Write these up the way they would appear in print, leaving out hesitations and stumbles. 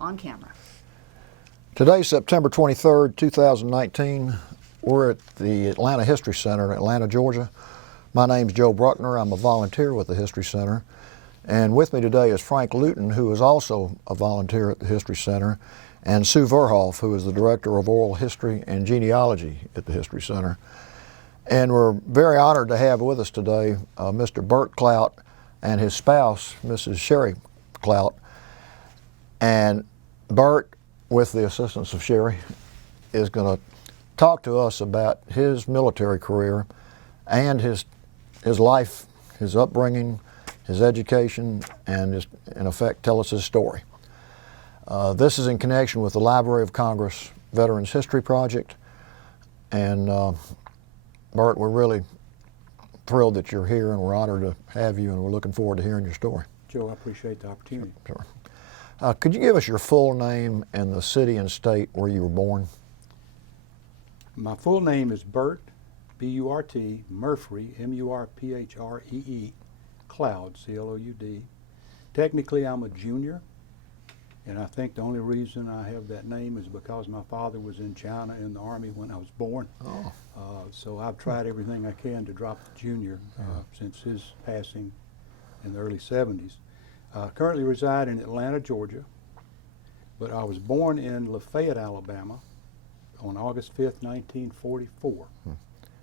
on camera. Today's September 23rd, 2019. We're at the Atlanta History Center in Atlanta, Georgia. My name's Joe Bruckner. I'm a volunteer with the History Center. And with me today is Frank Luton, who is also a volunteer at the History Center, and Sue Verhoff, who is the Director of Oral History and Genealogy at the History Center. And we're very honored to have with us today Mr. Burt Clout and his spouse, Mrs. Sherry Clout. And Burt, with the assistance of Sherry, is going to talk to us about his military career and his life, his upbringing, his education, and just, in effect, tell us his story. This is in connection with the Library of Congress Veterans History Project. And Burt, we're really thrilled that you're here, and we're honored to have you, and we're looking forward to hearing your story. Joe, I appreciate the opportunity. Sure. Could you give us your full name and the city and state where you were born? My full name is Burt, B-U-R-T, Murphree, M-U-R-P-H-R-E-E, Cloud, C-L-O-U-D. Technically, I'm a junior, and I think the only reason I have that name is because my father was in China in the Army when I was born. Oh. So I've tried everything I can to drop the junior since his passing in the early 70s. Currently reside in Atlanta, Georgia, but I was born in Lafayette, Alabama on August 5th, 1944.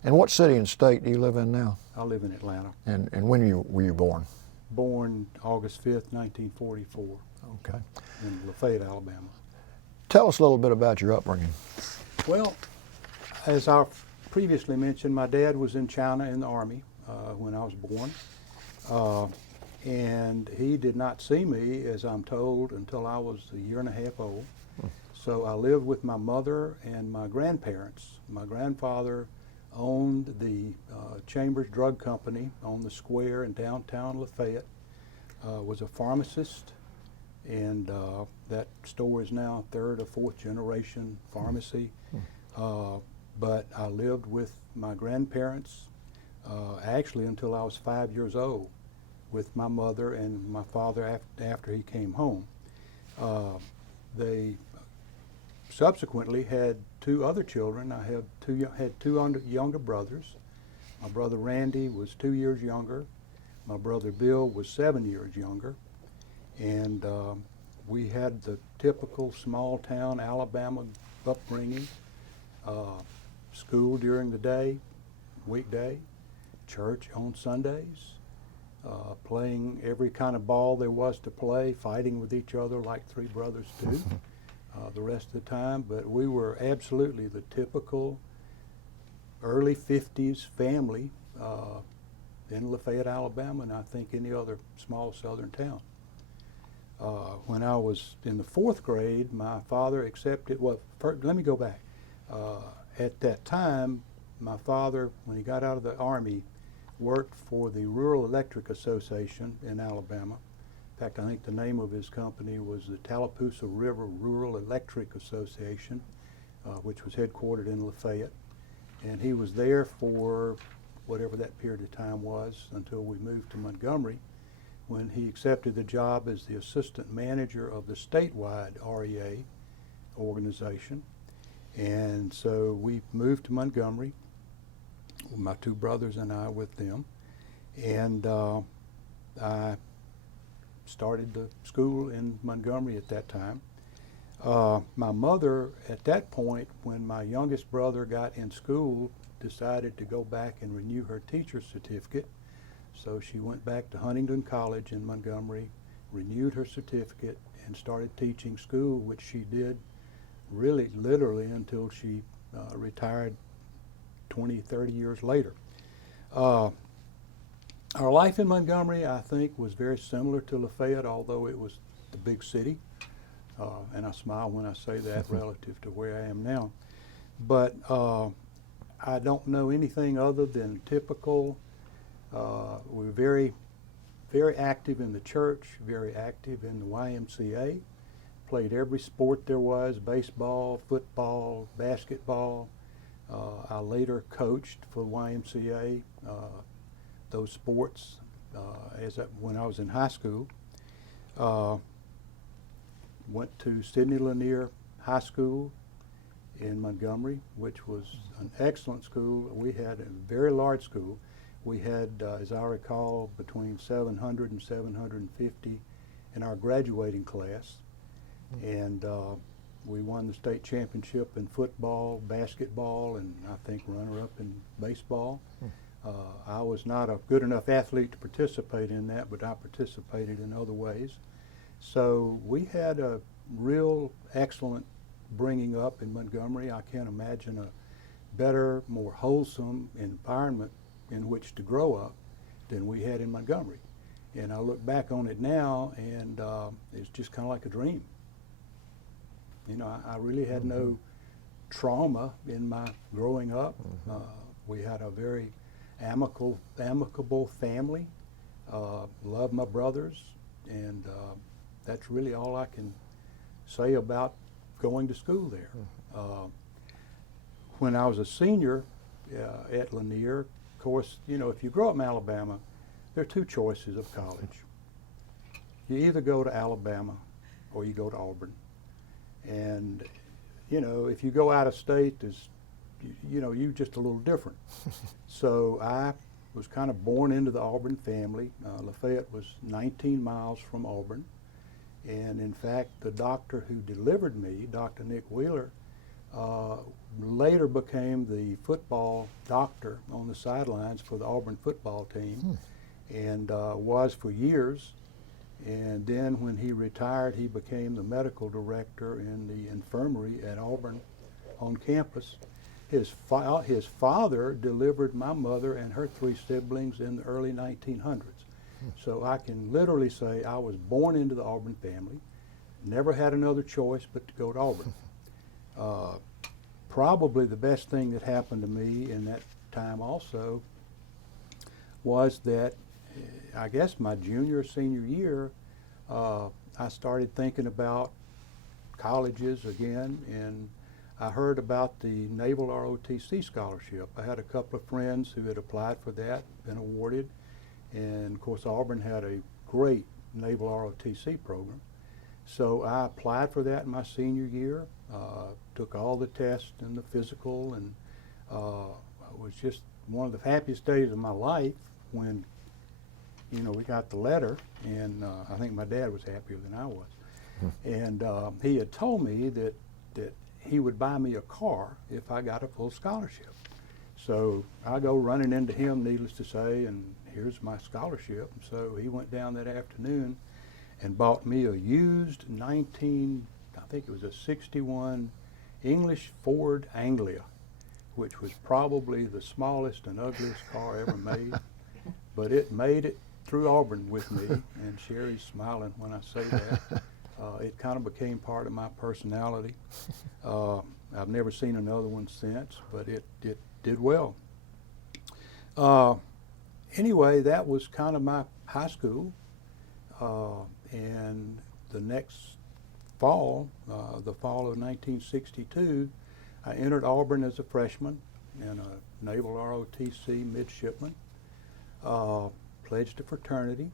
And what city and state do you live in now? I live in Atlanta. And when were you born? Born August 5th, 1944. Okay. In Lafayette, Alabama. Tell us a little bit about your upbringing. Well, as I previously mentioned, my dad was in China in the Army when I was born. And he did not see me, as I'm told, until I was a year and a half old. So I lived with my mother and my grandparents. My grandfather owned the Chambers Drug Company on the square in downtown Lafayette, was a pharmacist, and that store is now third or fourth generation pharmacy. But I lived with my grandparents actually until I was 5 years old, with my mother and my father after he came home. They subsequently had two other children. I had two younger brothers. My brother Randy was 2 years younger. My brother Bill was 7 years younger. And we had the typical small town Alabama upbringing. School during the day, weekday, church on Sundays. Playing every kind of ball there was to play, fighting with each other like three brothers do the rest of the time. But we were absolutely the typical early 50s family in Lafayette, Alabama, and I think any other small southern town. When I was in the fourth grade, my father accepted, well, let me go back. At that time, my father, when he got out of the Army, worked for the Rural Electric Association in Alabama. In fact, I think the name of his company was the Tallapoosa River Rural Electric Association, which was headquartered in Lafayette. And he was there for whatever that period of time was until we moved to Montgomery, when he accepted the job as the assistant manager of the statewide REA organization. And so we moved to Montgomery, my two brothers and I with them, and I started the school in Montgomery at that time. My mother, at that point, when my youngest brother got in school, decided to go back and renew her teacher's certificate. So she went back to Huntington College in Montgomery, renewed her certificate, and started teaching school, which she did really literally until she retired 20, 30 years later. Our life in Montgomery, I think, was very similar to Lafayette, although it was the big city. And I smile when I say that relative to where I am now. But I don't know anything other than typical. We were very, very active in the church, very active in the YMCA, played every sport there was, baseball, football, basketball. I later coached for YMCA, those sports when I was in high school. went to Sidney Lanier High School in Montgomery, which was an excellent school. We had a very large school. We had, as I recall, between 700 and 750 in our graduating class. And we won the state championship in football, basketball, and I think runner-up in baseball. I was not a good enough athlete to participate in that, but I participated in other ways. So we had a real excellent bringing up in Montgomery. I can't imagine a better, more wholesome environment in which to grow up than we had in Montgomery. And I look back on it now, and it's just kind of like a dream. You know, I really had no trauma in my growing up. We had a very amicable family, loved my brothers, and that's really all I can say about going to school there. When I was a senior at Lanier, of course, you know, if you grow up in Alabama, there are two choices of college. You either go to Alabama or you go to Auburn. And, you know, if you go out of state, you know, you're just a little different. So I was kind of born into the Auburn family. Lafayette was 19 miles from Auburn. And in fact, the doctor who delivered me, Dr. Nick Wheeler, later became the football doctor on the sidelines for the Auburn football team, and was for years. And then when he retired, he became the medical director in the infirmary at Auburn on campus. His father delivered my mother and her three siblings in the early 1900s. So I can literally say I was born into the Auburn family, never had another choice but to go to Auburn. Probably the best thing that happened to me in that time also was that I guess my junior or senior year, I started thinking about colleges again, and I heard about the Naval ROTC scholarship. I had a couple of friends who had applied for that, been awarded, and of course Auburn had a great Naval ROTC program. So I applied for that in my senior year, took all the tests and the physical, and it was just one of the happiest days of my life when, you know, we got the letter, and I think my dad was happier than I was. And he had told me that he would buy me a car if I got a full scholarship. So I go running into him, needless to say, and here's my scholarship. And so he went down that afternoon and bought me a used I think it was a 61 English Ford Anglia, which was probably the smallest and ugliest car ever made. But it made it through Auburn with me, and Sherry's smiling when I say that. It kind of became part of my personality. I've never seen another one since, but it did well. Anyway, that was kind of my high school. And the next fall, the fall of 1962, I entered Auburn as a freshman and a Naval ROTC midshipman. Pledged to fraternity.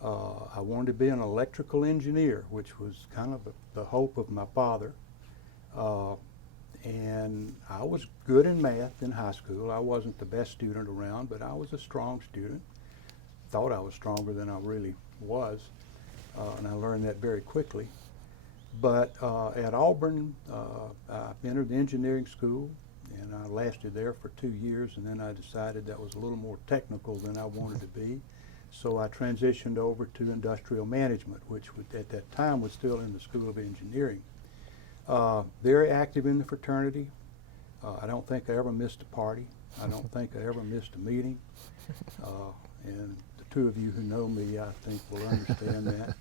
I wanted to be an electrical engineer, which was kind of the hope of my father. And I was good in math in high school. I wasn't the best student around, but I was a strong student. Thought I was stronger than I really was, and I learned that very quickly. But at Auburn, I entered the engineering school, and I lasted there for 2 years, and then I decided that was a little more technical than I wanted to be. So I transitioned over to industrial management, which at that time was still in the School of Engineering. Very active in the fraternity. I don't think I ever missed a party. I don't think I ever missed a meeting. And the two of you who know me, I think, will understand that.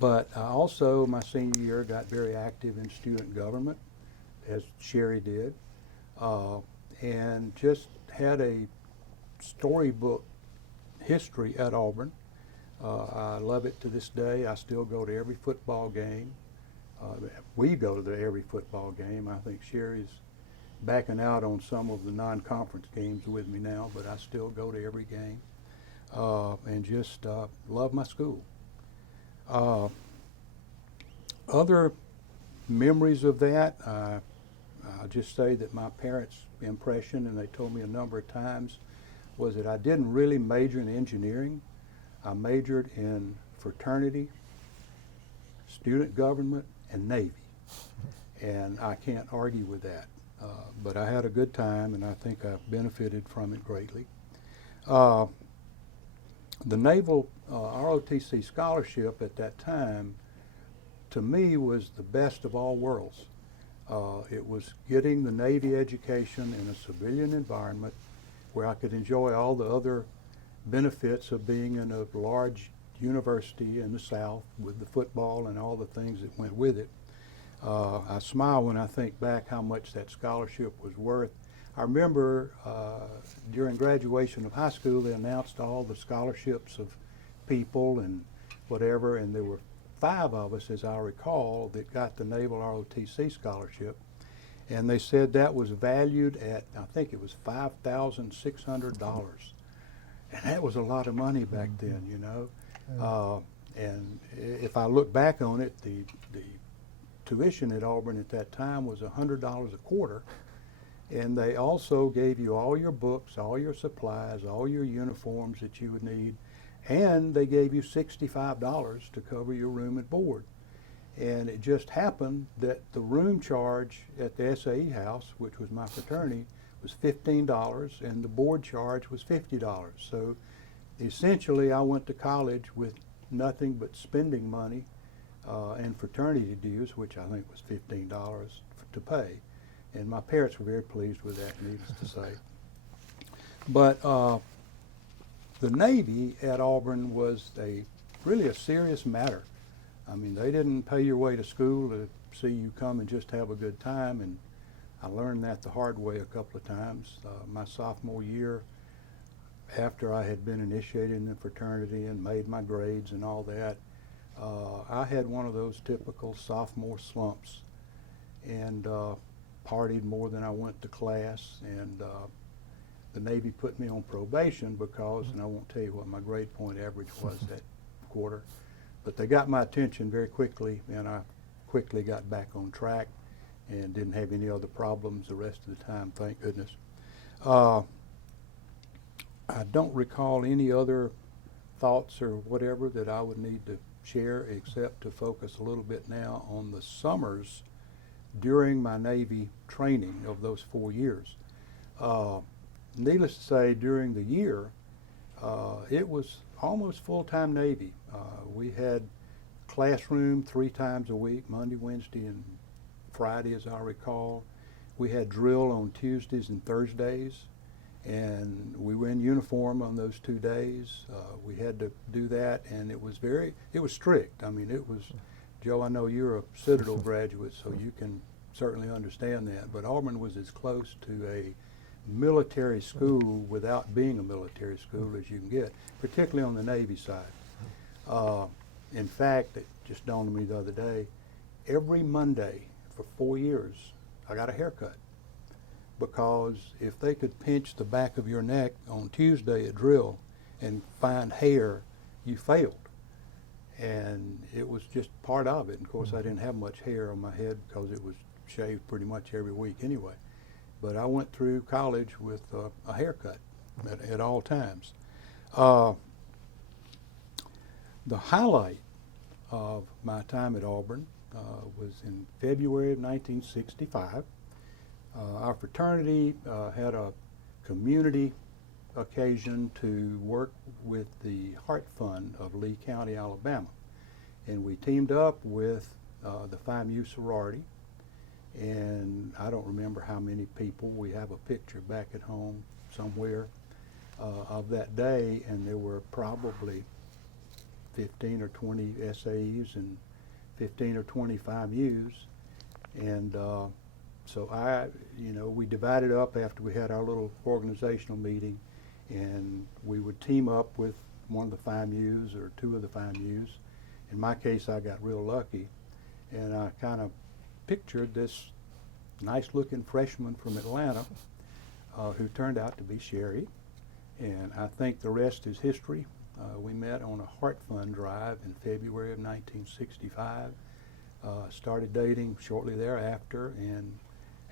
But I also, my senior year, got very active in student government, as Sherry did, and just had a storybook history at Auburn. I love it to this day. I still go to every football game. We go to every football game. I think Sherry's backing out on some of the non-conference games with me now, but I still go to every game and just love my school. Other memories of that, I'll just say that my parents' impression, and they told me a number of times, was that I didn't really major in engineering. I majored in fraternity, student government, and Navy. And I can't argue with that. But I had a good time, and I think I benefited from it greatly. The Naval ROTC scholarship at that time, to me, was the best of all worlds. It was getting the Navy education in a civilian environment where I could enjoy all the other benefits of being in a large university in the South with the football and all the things that went with it. I smile when I think back how much that scholarship was worth. I remember during graduation of high school, they announced all the scholarships of people and whatever, and there were 5 of us, as I recall, that got the Naval ROTC scholarship. And they said that was valued at, I think it was $5,600. And that was a lot of money back then, you know. And if I look back on it, the tuition at Auburn at that time was $100 a quarter. And they also gave you all your books, all your supplies, all your uniforms that you would need. And they gave you $65 to cover your room and board. And it just happened that the room charge at the SAE house, which was my fraternity, was $15, and the board charge was $50. So essentially I went to college with nothing but spending money and fraternity dues, which I think was $15 to pay. And my parents were very pleased with that, needless to say. But the Navy at Auburn was really a serious matter. I mean, they didn't pay your way to school to see you come and just have a good time, and I learned that the hard way a couple of times. My sophomore year, after I had been initiated in the fraternity and made my grades and all that, I had one of those typical sophomore slumps and partied more than I went to class, and the Navy put me on probation because, and I won't tell you what my grade point average was that quarter, but they got my attention very quickly, and I quickly got back on track and didn't have any other problems the rest of the time, thank goodness. I don't recall any other thoughts or whatever that I would need to share, except to focus a little bit now on the summers during my Navy training of those 4 years. Needless to say, during the year, it was almost full-time Navy. We had classroom 3 times a week, Monday, Wednesday, and Friday, as I recall. We had drill on Tuesdays and Thursdays, and we were in uniform on those 2 days. We had to do that, and it was strict. I mean, it was, Joe, I know you're a Citadel graduate, so you can certainly understand that, but Auburn was as close to a military school without being a military school as you can get, particularly on the Navy side. In fact, it just dawned on me the other day, every Monday for 4 years, I got a haircut, because if they could pinch the back of your neck on Tuesday at drill and find hair, you failed. And it was just part of it. And of course, I didn't have much hair on my head because it was shaved pretty much every week anyway. But I went through college with a haircut at all times. The highlight of my time at Auburn was in February of 1965. Our fraternity had a community occasion to work with the Heart Fund of Lee County, Alabama. And we teamed up with the Phi Mu sorority, and I don't remember how many people. We have a picture back at home somewhere of that day, and there were probably 15 or 20 SAEs and 15 or 20 Phi Mus. And so we divided up after we had our little organizational meeting, and we would team up with one of the Phi Mus or 2 of the Phi Mus. In my case, I got real lucky, and I kind of pictured this nice-looking freshman from Atlanta who turned out to be Sherry, and I think the rest is history. We met on a Heart Fund drive in February of 1965. Started dating shortly thereafter, and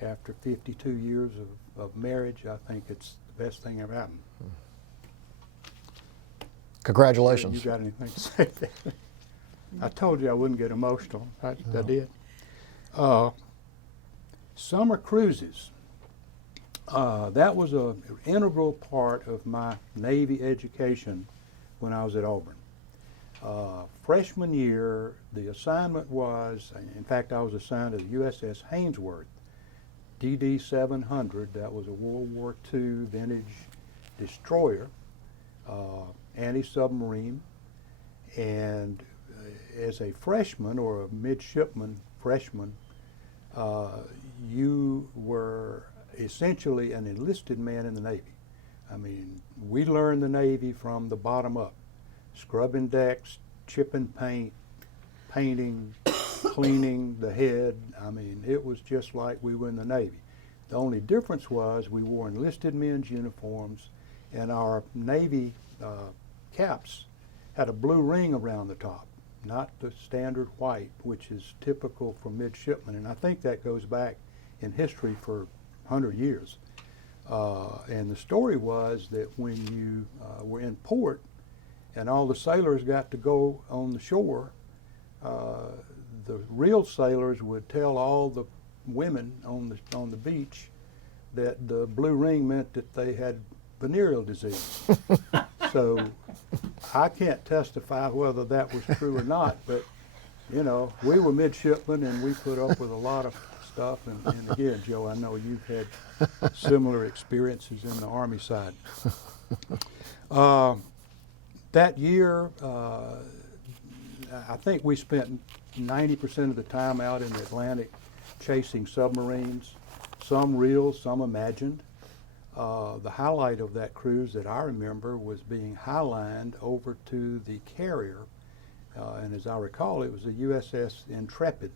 after 52 years of marriage, I think it's the best thing ever happened. Congratulations. You got anything to say there? I told you I wouldn't get emotional. I did. Summer cruises. That was an integral part of my Navy education when I was at Auburn. Freshman year, the assignment was, in fact, I was assigned to the USS Haynesworth, DD 700. That was a World War II vintage destroyer, anti-submarine. And as a freshman or a midshipman freshman, you were essentially an enlisted man in the Navy. I mean, we learned the Navy from the bottom up. Scrubbing decks, chipping paint, painting, cleaning the head. I mean, it was just like we were in the Navy. The only difference was we wore enlisted men's uniforms, and our Navy caps had a blue ring around the top, not the standard white, which is typical for midshipmen. And I think that goes back in history for 100 years. And the story was that when you were in port and all the sailors got to go on the shore, the real sailors would tell all the women on the beach that the blue ring meant that they had venereal disease. So I can't testify whether that was true or not, but you know, we were midshipmen and we put up with a lot of stuff. And again, Joe, I know you've had similar experiences in the Army side. That year, I think we spent 90% of the time out in the Atlantic chasing submarines, some real, some imagined. The highlight of that cruise that I remember was being highlined over to the carrier, and as I recall, it was the USS Intrepid,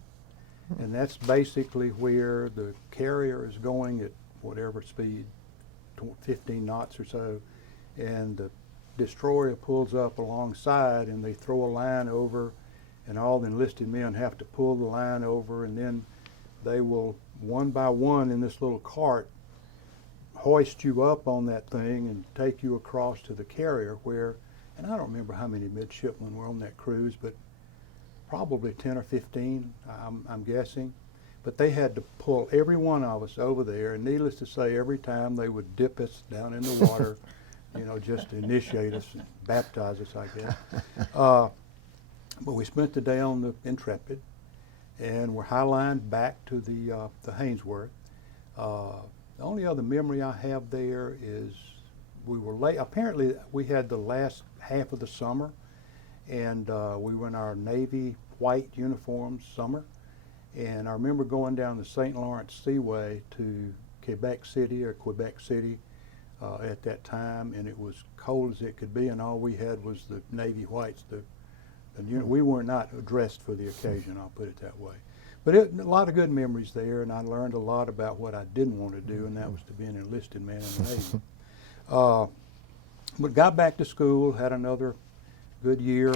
and that's basically where the carrier is going at whatever speed, 15 knots or so, and the destroyer pulls up alongside, and they throw a line over, and all the enlisted men have to pull the line over, and then they will, one by one in this little cart, hoist you up on that thing and take you across to the carrier where, and I don't remember how many midshipmen were on that cruise, but probably 10 or 15, I'm guessing. But they had to pull every one of us over there, and needless to say, every time they would dip us down in the water, you know, just to initiate us and baptize us, I guess. But we spent the day on the Intrepid, and we're highlined back to the Haynesworth. The only other memory I have there is we were late. Apparently, we had the last half of the summer, and we were in our Navy white uniforms summer. And I remember going down the St. Lawrence Seaway to Quebec City at that time, and it was cold as it could be, and all we had was the Navy whites. We were not dressed for the occasion, I'll put it that way. But a lot of good memories there, and I learned a lot about what I didn't want to do, and that was to be an enlisted man in the Navy. But got back to school, had another good year,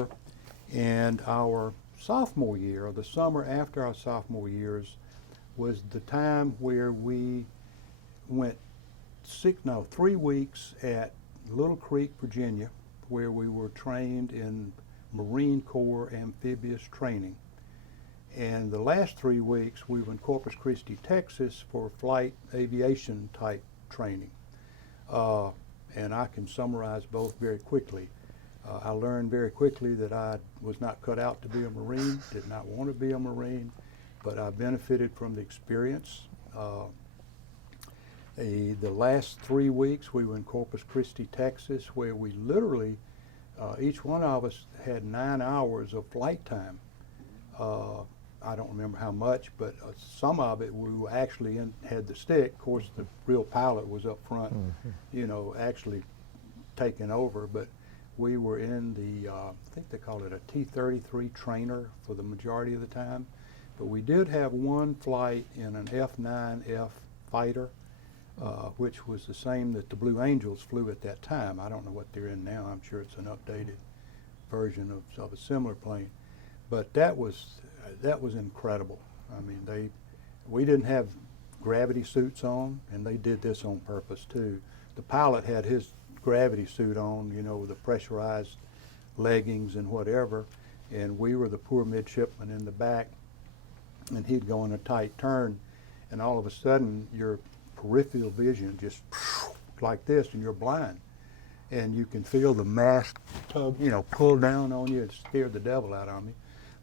and our sophomore year, or the summer after our sophomore years, was the time where we went 3 weeks at Little Creek, Virginia, where we were trained in Marine Corps amphibious training. And the last 3 weeks, we were in Corpus Christi, Texas for flight aviation type training. And I can summarize both very quickly. I learned very quickly that I was not cut out to be a Marine, did not want to be a Marine, but I benefited from the experience. The last 3 weeks, we were in Corpus Christi, Texas, where we literally, each one of us had 9 hours of flight time. I don't remember how much, but some of it we were actually had the stick. Of course, the real pilot was up front, you know, actually taking over. But we were in the, I think they call it a T-33 trainer for the majority of the time. But we did have one flight in an F-9F fighter which was the same that the Blue Angels flew at that time. I don't know what they're in now. I'm sure it's an updated version of a similar plane. But that was incredible. I mean, we didn't have gravity suits on, and they did this on purpose too. The pilot had his gravity suit on, you know, the pressurized leggings and whatever, and we were the poor midshipmen in the back, and he'd go in a tight turn, and all of a sudden your peripheral vision just like this, and you're blind, and you can feel the mast tug, you know, pull down on you. It scared the devil out of me.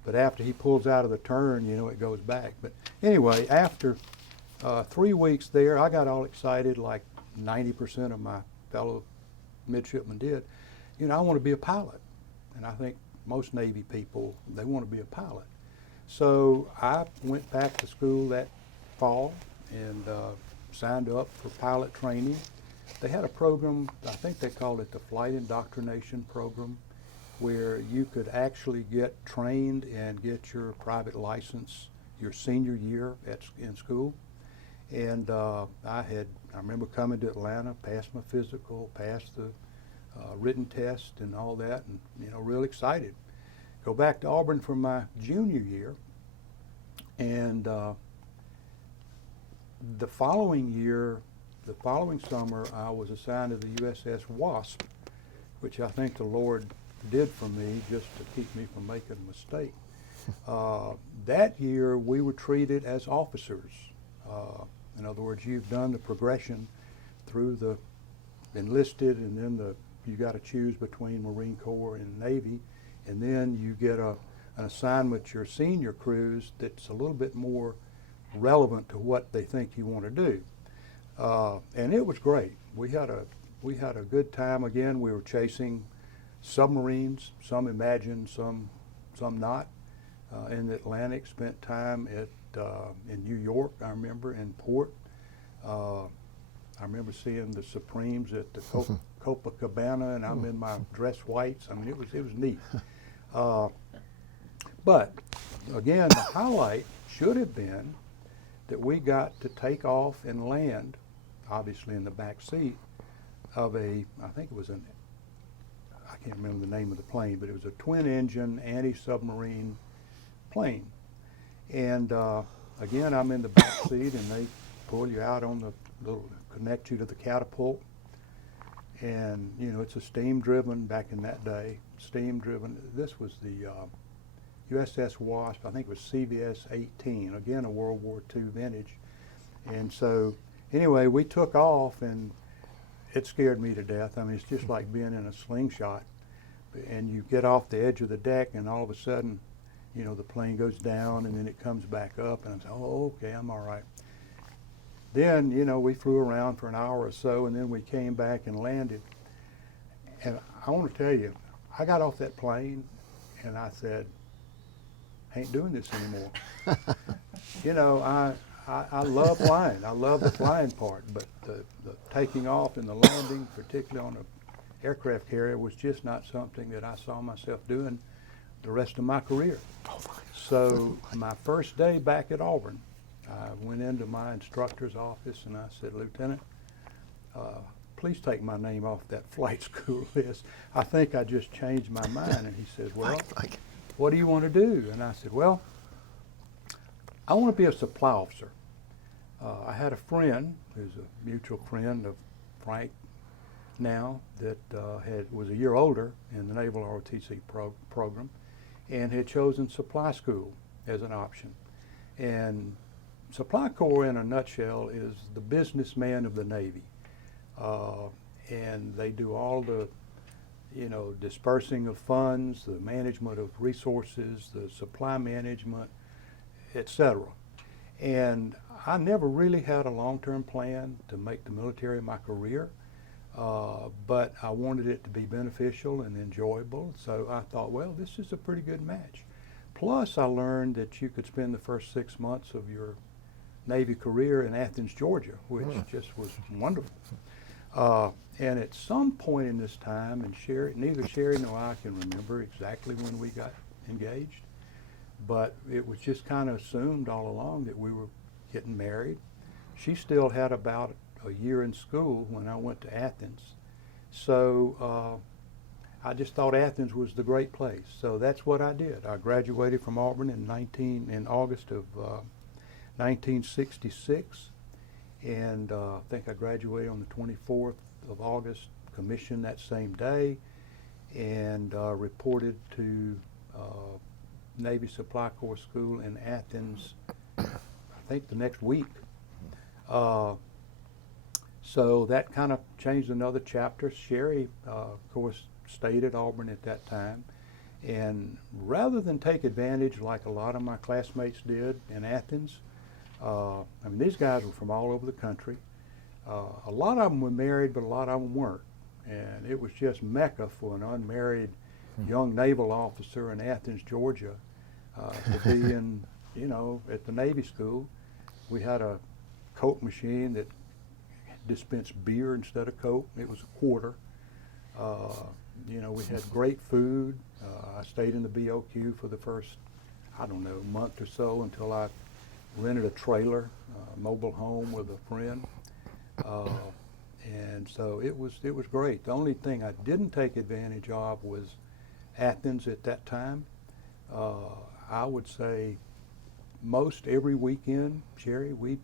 But after he pulls out of the turn, you know, it goes back. But anyway, after 3 weeks there, I got all excited like 90% of my fellow midshipmen did. You know, I want to be a pilot. And I think most Navy people, they want to be a pilot. So I went back to school that fall and signed up for pilot training. They had a program, I think they called it the Flight Indoctrination Program, where you could actually get trained and get your private license your senior year in school. And I remember coming to Atlanta, passed my physical, passed the written test and all that, and you know, real excited. Go back to Auburn for my junior year, and the following summer, I was assigned to the USS Wasp, which I think the Lord did for me just to keep me from making a mistake. That year, we were treated as officers. In other words, you've done the progression through the enlisted, and then you got to choose between Marine Corps and Navy, and then you get an assignment to your senior cruise that's a little bit more relevant to what they think you want to do. And it was great. We had a good time. Again, we were chasing submarines, some imagined, some not, in the Atlantic. Spent time in New York, I remember, in port. I remember seeing the Supremes at the Copacabana, and I'm in my dress whites. I mean, it was neat. But again, the highlight should have been that we got to take off and land, obviously in the back seat of I think it was I can't remember the name of the plane, but it was a twin-engine anti-submarine plane. And again, I'm in the back seat, and they pull you out on the little, connect you to the catapult. And, you know, it's a steam-driven, back in that day, steam-driven. This was the USS Wasp, I think it was CVS-18, again, a World War II vintage. And so, anyway, we took off, and it scared me to death. I mean, it's just like being in a slingshot. And you get off the edge of the deck, and all of a sudden, you know, the plane goes down, and then it comes back up, and I'm saying, oh, okay, I'm all right. Then, you know, we flew around for an hour or so, and then we came back and landed. And I want to tell you, I got off that plane, and I said, I ain't doing this anymore. You know, I love flying. I love the flying part, but the taking off and the landing, particularly on an aircraft carrier, was just not something that I saw myself doing the rest of my career. So my first day back at Auburn, I went into my instructor's office and I said, Lieutenant, please take my name off that flight school list. I think I just changed my mind. And he said, well, what do you want to do? And I said, well, I want to be a supply officer. I had a friend who's a mutual friend of Frank now that was a year older in the Naval ROTC program and had chosen supply school as an option. And Supply Corps, in a nutshell, is the businessman of the Navy. And they do all the, you know, dispersing of funds, the management of resources, the supply management, etc. And I never really had a long-term plan to make the military my career, but I wanted it to be beneficial and enjoyable, so I thought, well, this is a pretty good match. Plus, I learned that you could spend the first 6 months of your Navy career in Athens, Georgia, which just was wonderful. And at some point in this time, and neither Sherry nor I can remember exactly when we got engaged, but it was just kind of assumed all along that we were getting married. She still had about a year in school when I went to Athens. So I just thought Athens was the great place. So that's what I did. I graduated from Auburn in August of 1966, and I think I graduated on the 24th of August, commissioned that same day, and reported to Navy Supply Corps School in Athens, I think the next week. So that kind of changed another chapter. Sherry, of course, stayed at Auburn at that time, and rather than take advantage like a lot of my classmates did in Athens, I mean, these guys were from all over the country. A lot of them were married, but a lot of them weren't, and it was just Mecca for an unmarried young naval officer in Athens, Georgia, to be in, you know, at the Navy school. We had a Coke machine that dispensed beer instead of Coke. It was a quarter. You know, we had great food. I stayed in the BOQ for the first, I don't know, month or so until I rented a trailer, mobile home with a friend. And so it was great. The only thing I didn't take advantage of was Athens at that time. I would say most every weekend, Sherry, we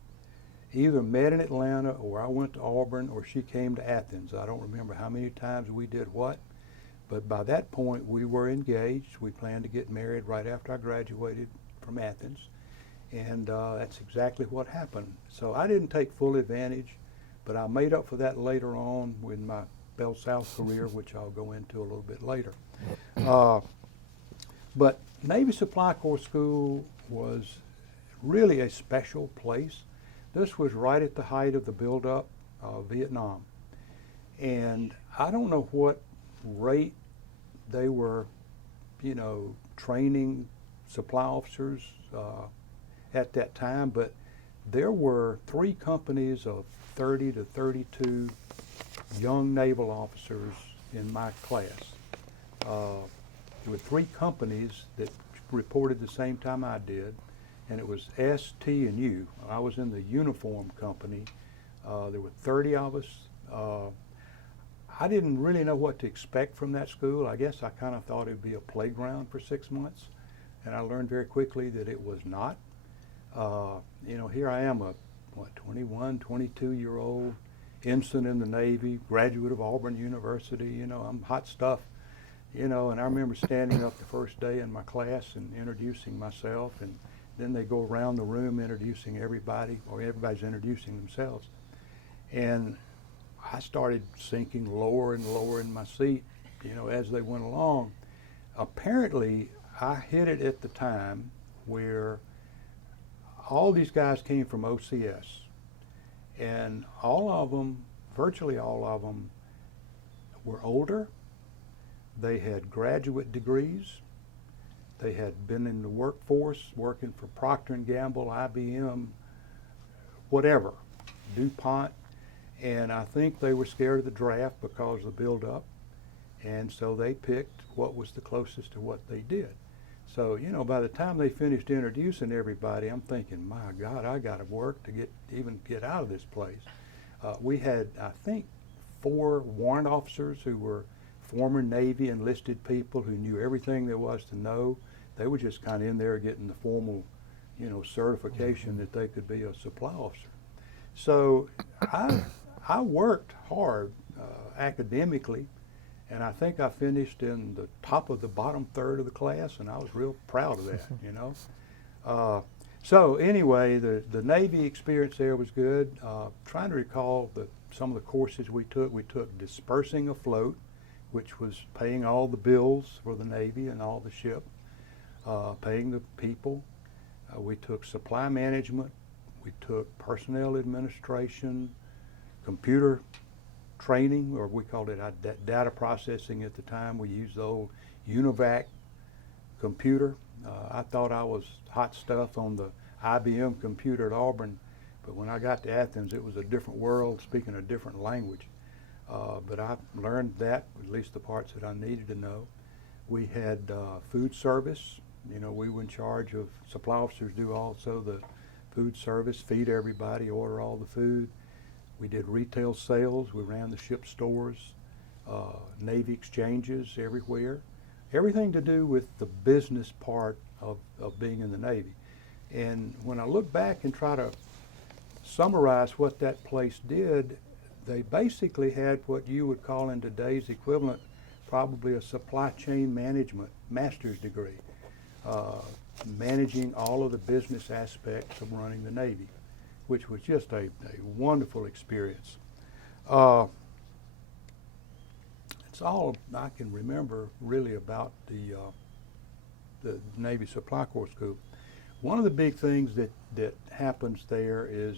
either met in Atlanta or I went to Auburn or she came to Athens. I don't remember how many times we did what, but by that point we were engaged. We planned to get married right after I graduated from Athens, and that's exactly what happened. So I didn't take full advantage, but I made up for that later on with my Bell South career, which I'll go into a little bit later. But Navy Supply Corps School was really a special place. This was right at the height of the buildup of Vietnam. And I don't know what rate they were, you know, training supply officers at that time, but there were 3 companies of 30 to 32 young naval officers in my class. There were 3 companies that reported the same time I did, and it was S, T, and U. I was in the uniform company. There were 30 of us. I didn't really know what to expect from that school. I guess I kind of thought it would be a playground for 6 months, and I learned very quickly that it was not. You know, here I am, a 21, 22-year-old ensign in the Navy, graduate of Auburn University. You know, I'm hot stuff. You know, and I remember standing up the first day in my class and introducing myself, and then they go around the room introducing everybody, or everybody's introducing themselves. And I started sinking lower and lower in my seat, you know, as they went along. Apparently, I hit it at the time where all these guys came from OCS, and all of them, virtually all of them, were older. They had graduate degrees. They had been in the workforce, working for Procter & Gamble, IBM, whatever, DuPont. And I think they were scared of the draft because of the buildup. And so they picked what was the closest to what they did. So, you know, by the time they finished introducing everybody, I'm thinking, my God, I got to work to even get out of this place. We had, I think, 4 warrant officers who were former Navy enlisted people who knew everything there was to know. They were just kind of in there getting the formal, you know, certification that they could be a supply officer. So I worked hard academically, and I think I finished in the top of the bottom third of the class, and I was real proud of that, you know. So anyway, the Navy experience there was good. Trying to recall some of the courses we took dispersing afloat, which was paying all the bills for the Navy and all the ship, paying the people. We took supply management. We took personnel administration, computer training, or we called it data processing at the time. We used the old UNIVAC computer. I thought I was hot stuff on the IBM computer at Auburn, but when I got to Athens, it was a different world, speaking a different language. But I learned that, at least the parts that I needed to know. We had food service. You know, we were in charge of, supply officers do also the food service, feed everybody, order all the food. We did retail sales. We ran the ship stores, Navy exchanges everywhere. Everything to do with the business part of being in the Navy. And when I look back and try to summarize what that place did, they basically had what you would call in today's equivalent probably a supply chain management master's degree, managing all of the business aspects of running the Navy, which was just a wonderful experience. It's all I can remember really about the Navy Supply Corps School. One of the big things that happens there is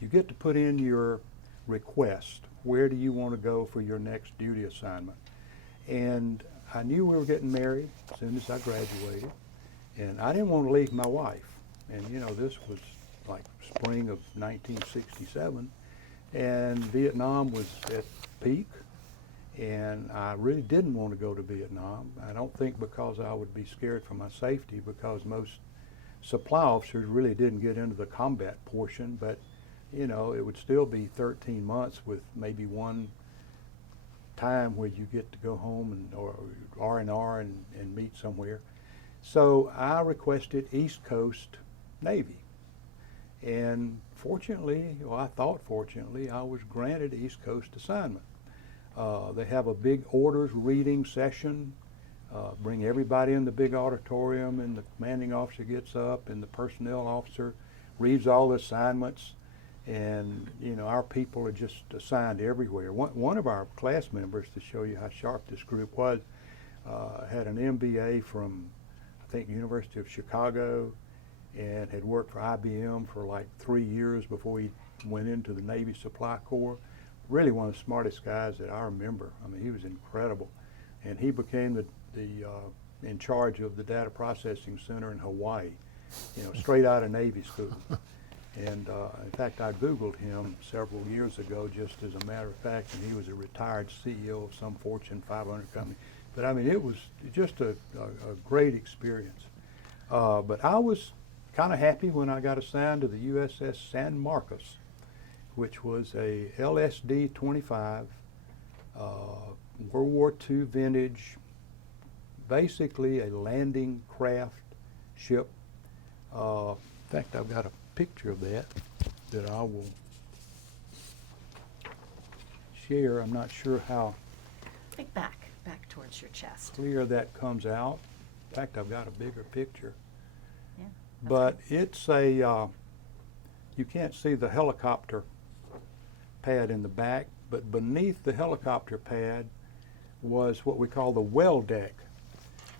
you get to put in your request. Where do you want to go for your next duty assignment? And I knew we were getting married as soon as I graduated, and I didn't want to leave my wife. And you know, this was like spring of 1967, and Vietnam was at peak, and I really didn't want to go to Vietnam. I don't think because I would be scared for my safety, because most supply officers really didn't get into the combat portion, but you know, it would still be 13 months with maybe one time where you get to go home and or R&R and meet somewhere. So I requested East Coast Navy, and fortunately, well, I thought fortunately, I was granted East Coast assignment. They have a big orders reading session, bring everybody in the big auditorium, and the commanding officer gets up and the personnel officer reads all the assignments. And you know, our people are just assigned everywhere. One of our class members, to show you how sharp this group was, had an MBA from, I think, University of Chicago, and had worked for IBM for like 3 years before he went into the Navy Supply Corps. Really one of the smartest guys that I remember. I mean, he was incredible. And he became in charge of the data processing center in Hawaii, you know, straight out of Navy school. And in fact, I Googled him several years ago, just as a matter of fact, and he was a retired CEO of some Fortune 500 company. But I mean, it was just a great experience. But I was kind of happy when I got assigned to the USS San Marcos, which was a LSD-25, World War II vintage, basically a landing craft ship. In fact, I've got a picture of that I will share. I'm not sure how back towards your chest. clear that comes out. In fact, I've got a bigger picture. Yeah. But it's a, you can't see the helicopter pad in the back, but beneath the helicopter pad was what we call the well deck.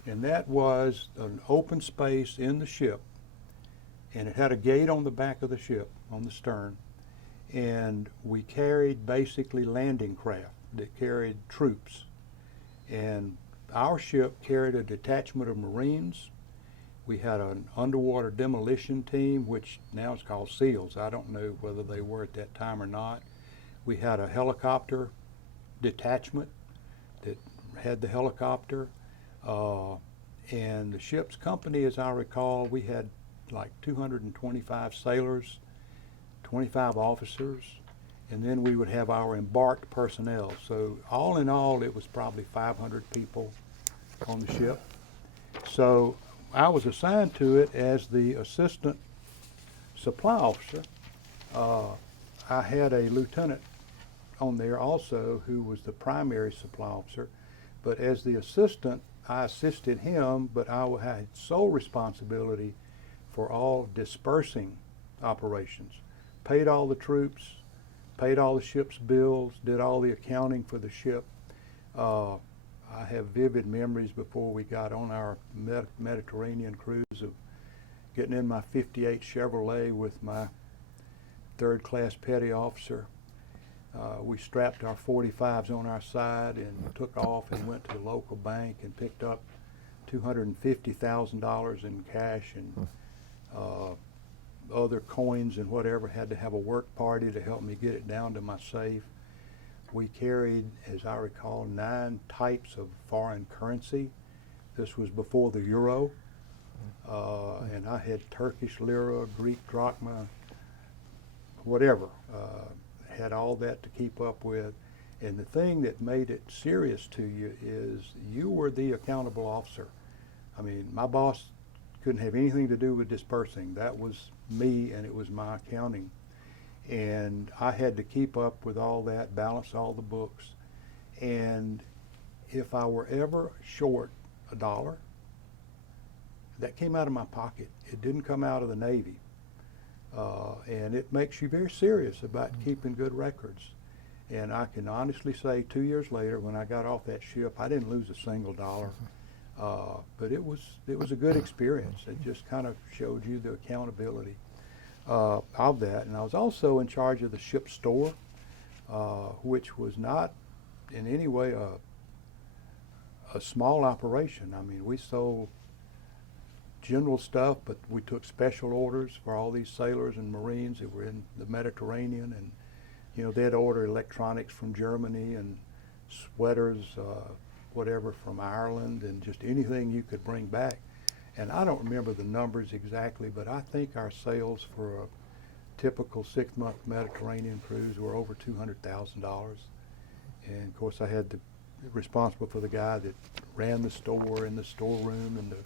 And that was an open space in the ship. And it had a gate on the back of the ship, on the stern. And we carried basically landing craft that carried troops. And our ship carried a detachment of Marines. We had an underwater demolition team, which now is called SEALs. I don't know whether they were at that time or not. We had a helicopter detachment that had the helicopter. And the ship's company, as I recall, we had like 225 sailors, 25 officers, and then we would have our embarked personnel. So all in all, it was probably 500 people on the ship. So I was assigned to it as the assistant supply officer. I had a lieutenant on there also who was the primary supply officer, but as the assistant, I assisted him, but I had sole responsibility for all dispersing operations. Paid all the troops, paid all the ship's bills, did all the accounting for the ship. I have vivid memories before we got on our Mediterranean cruise of getting in my '58 Chevrolet with my third class petty officer. We strapped our 45s on our side and took off and went to the local bank and picked up $250,000 in cash and other coins and whatever. Had to have a work party to help me get it down to my safe. We carried, as I recall, 9 types of foreign currency. This was before the euro. And I had Turkish lira, Greek drachma, whatever. had all that to keep up with. And the thing that made it serious to you is you were the accountable officer. I mean, my boss couldn't have anything to do with dispersing. That was me, and it was my accounting. And I had to keep up with all that, balance all the books. And if I were ever short $1, that came out of my pocket. It didn't come out of the Navy. And it makes you very serious about keeping good records. And I can honestly say 2 years later, when I got off that ship, I didn't lose a single dollar. But it was a good experience. It just kind of showed you the accountability of that. And I was also in charge of the ship store, which was not in any way a small operation. I mean, we sold general stuff, but we took special orders for all these sailors and Marines that were in the Mediterranean, and you know, they'd order electronics from Germany and sweaters, whatever, from Ireland, and just anything you could bring back. And I don't remember the numbers exactly, but I think our sales for a typical 6-month Mediterranean cruise were over $200,000. And of course, I had to responsible for the guy that ran the store and the storeroom and the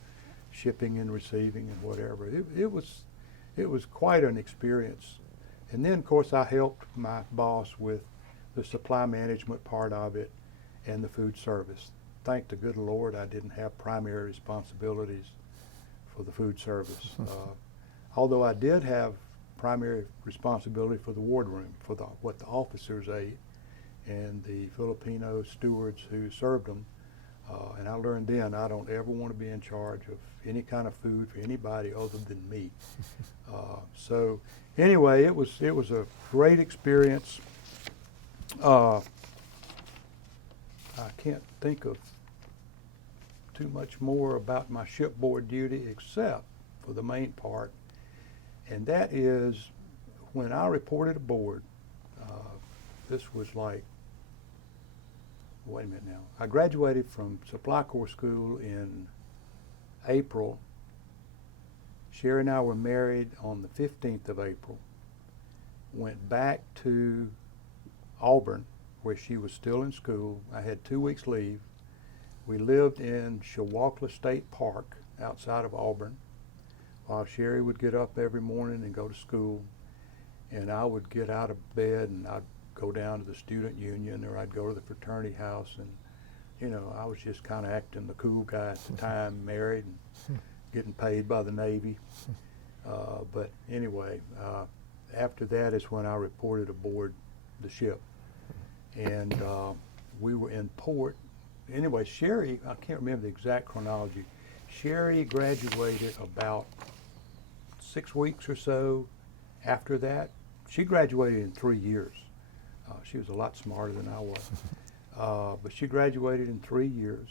shipping and receiving and whatever. It was quite an experience. And then, of course, I helped my boss with the supply management part of it and the food service. Thank the good Lord I didn't have primary responsibilities for the food service. Although I did have primary responsibility for the wardroom, for what the officers ate, and the Filipino stewards who served them. And I learned then I don't ever want to be in charge of any kind of food for anybody other than me. So anyway, it was a great experience. I can't think of too much more about my shipboard duty except for the main part, and that is when I reported aboard. This was like, wait a minute now. I graduated from Supply Corps School in April. Sherry and I were married on the 15th of April. Went back to Auburn, where she was still in school. I had 2 weeks leave. We lived in Shawakla State Park outside of Auburn, while Sherry would get up every morning and go to school, and I would get out of bed and I'd go down to the student union, or I'd go to the fraternity house, and you know, I was just kind of acting the cool guy at the time, married and getting paid by the Navy. But anyway, after that is when I reported aboard the ship, and we were in port. Anyway, Sherry, I can't remember the exact chronology. Sherry graduated about 6 weeks or so after that. She graduated in 3 years. She was a lot smarter than I was. But she graduated in 3 years.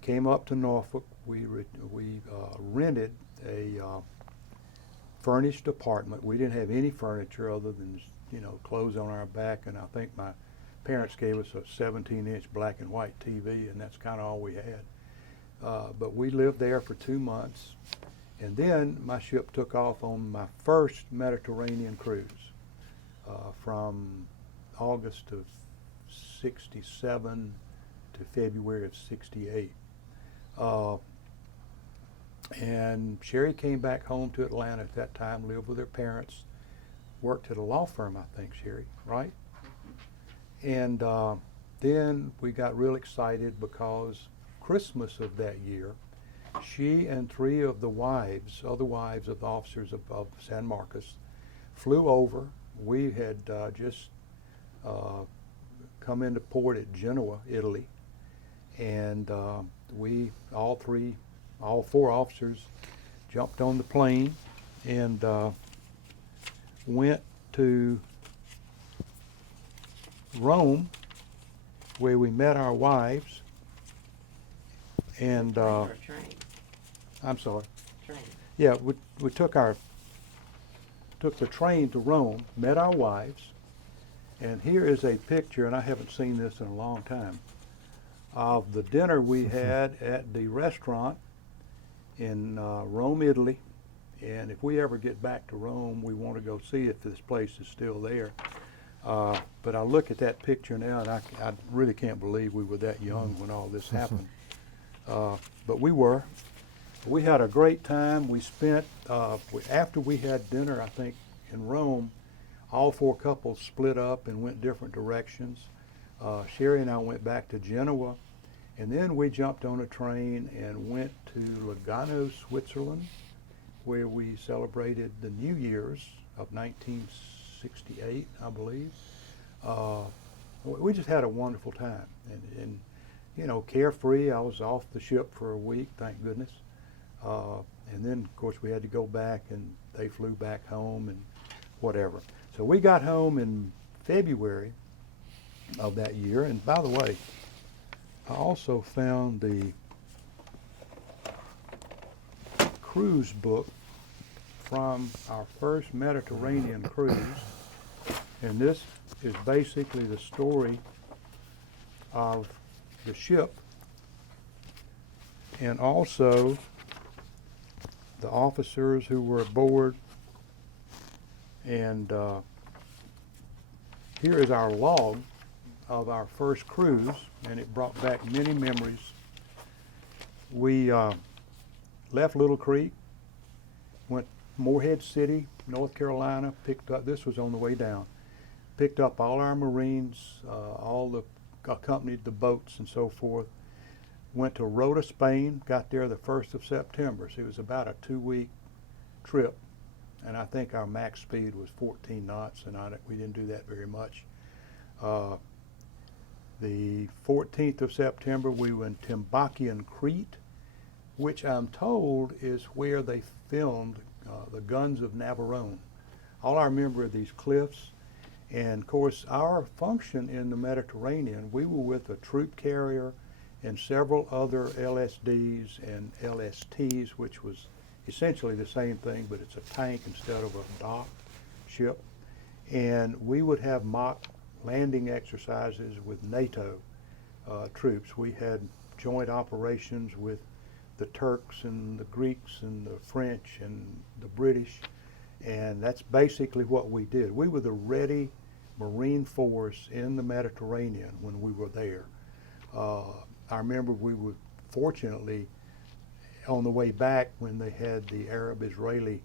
Came up to Norfolk. We rented a furnished apartment. We didn't have any furniture other than, you know, clothes on our back, and I think my parents gave us a 17-inch black and white TV, and that's kind of all we had. But we lived there for 2 months, and then my ship took off on my first Mediterranean cruise from August of '67 to February of '68. And Sherry came back home to Atlanta at that time, lived with her parents, worked at a law firm, I think, Sherry, right? And then we got real excited because Christmas of that year, she and 3 of the wives, other wives of the officers of San Marcos, flew over. We had just come into port at Genoa, Italy, and we, all 4 officers, jumped on the plane and went to Rome, where we met our wives. And Train. I'm sorry. Train. Yeah, we took the train to Rome, met our wives, and here is a picture, and I haven't seen this in a long time, of the dinner we had at the restaurant in Rome, Italy. And if we ever get back to Rome, we want to go see if this place is still there. But I look at that picture now, and I really can't believe we were that young when all this happened. But we were. We had a great time. We spent, after we had dinner, I think, in Rome, all four couples split up and went different directions. Sherry and I went back to Genoa, and then we jumped on a train and went to Lugano, Switzerland, where we celebrated the New Year's of 1968, I believe. We just had a wonderful time, and you know, carefree. I was off the ship for a week, thank goodness. And then, of course, we had to go back, and they flew back home and whatever. So we got home in February of that year. And by the way, I also found the cruise book from our first Mediterranean cruise. And this is basically the story of the ship and also the officers who were aboard. And here is our log of our first cruise, and it brought back many memories. We left Little Creek, went Morehead City, North Carolina, picked up, this was on the way down, picked up all our Marines, accompanied the boats and so forth, went to Rota, Spain, got there the 1st of September, so it was about a 2-week trip, and I think our max speed was 14 knots, and we didn't do that very much. The 14th of September, we were in Timbakian, Crete, which I'm told is where they filmed the Guns of Navarone. All I remember are these cliffs, and of course our function in the Mediterranean, we were with a troop carrier and several other LSDs and LSTs, which was essentially the same thing, but it's a tank instead of a dock ship. And we would have mock landing exercises with NATO troops. We had joint operations with the Turks and the Greeks and the French and the British, and that's basically what we did. We were the ready Marine force in the Mediterranean when we were there. I remember we were fortunately on the way back when they had the Arab-Israeli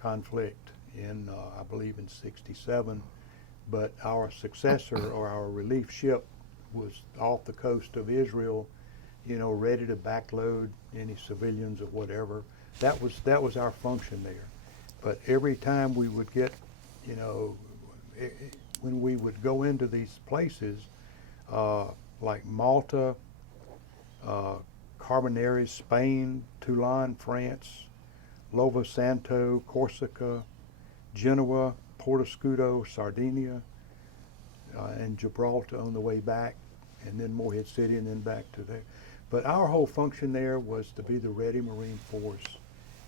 conflict in, I believe in '67, but our successor or our relief ship was off the coast of Israel, you know, ready to backload any civilians or whatever. That was our function there. But every time we would get, you know, when we would go into these places, like Malta, Carbonaries, Spain, Toulon, France, Lovo Santo, Corsica, Genoa, Portoscudo, Sardinia, and Gibraltar on the way back, and then Morehead City, and then back to there. But our whole function there was to be the ready Marine force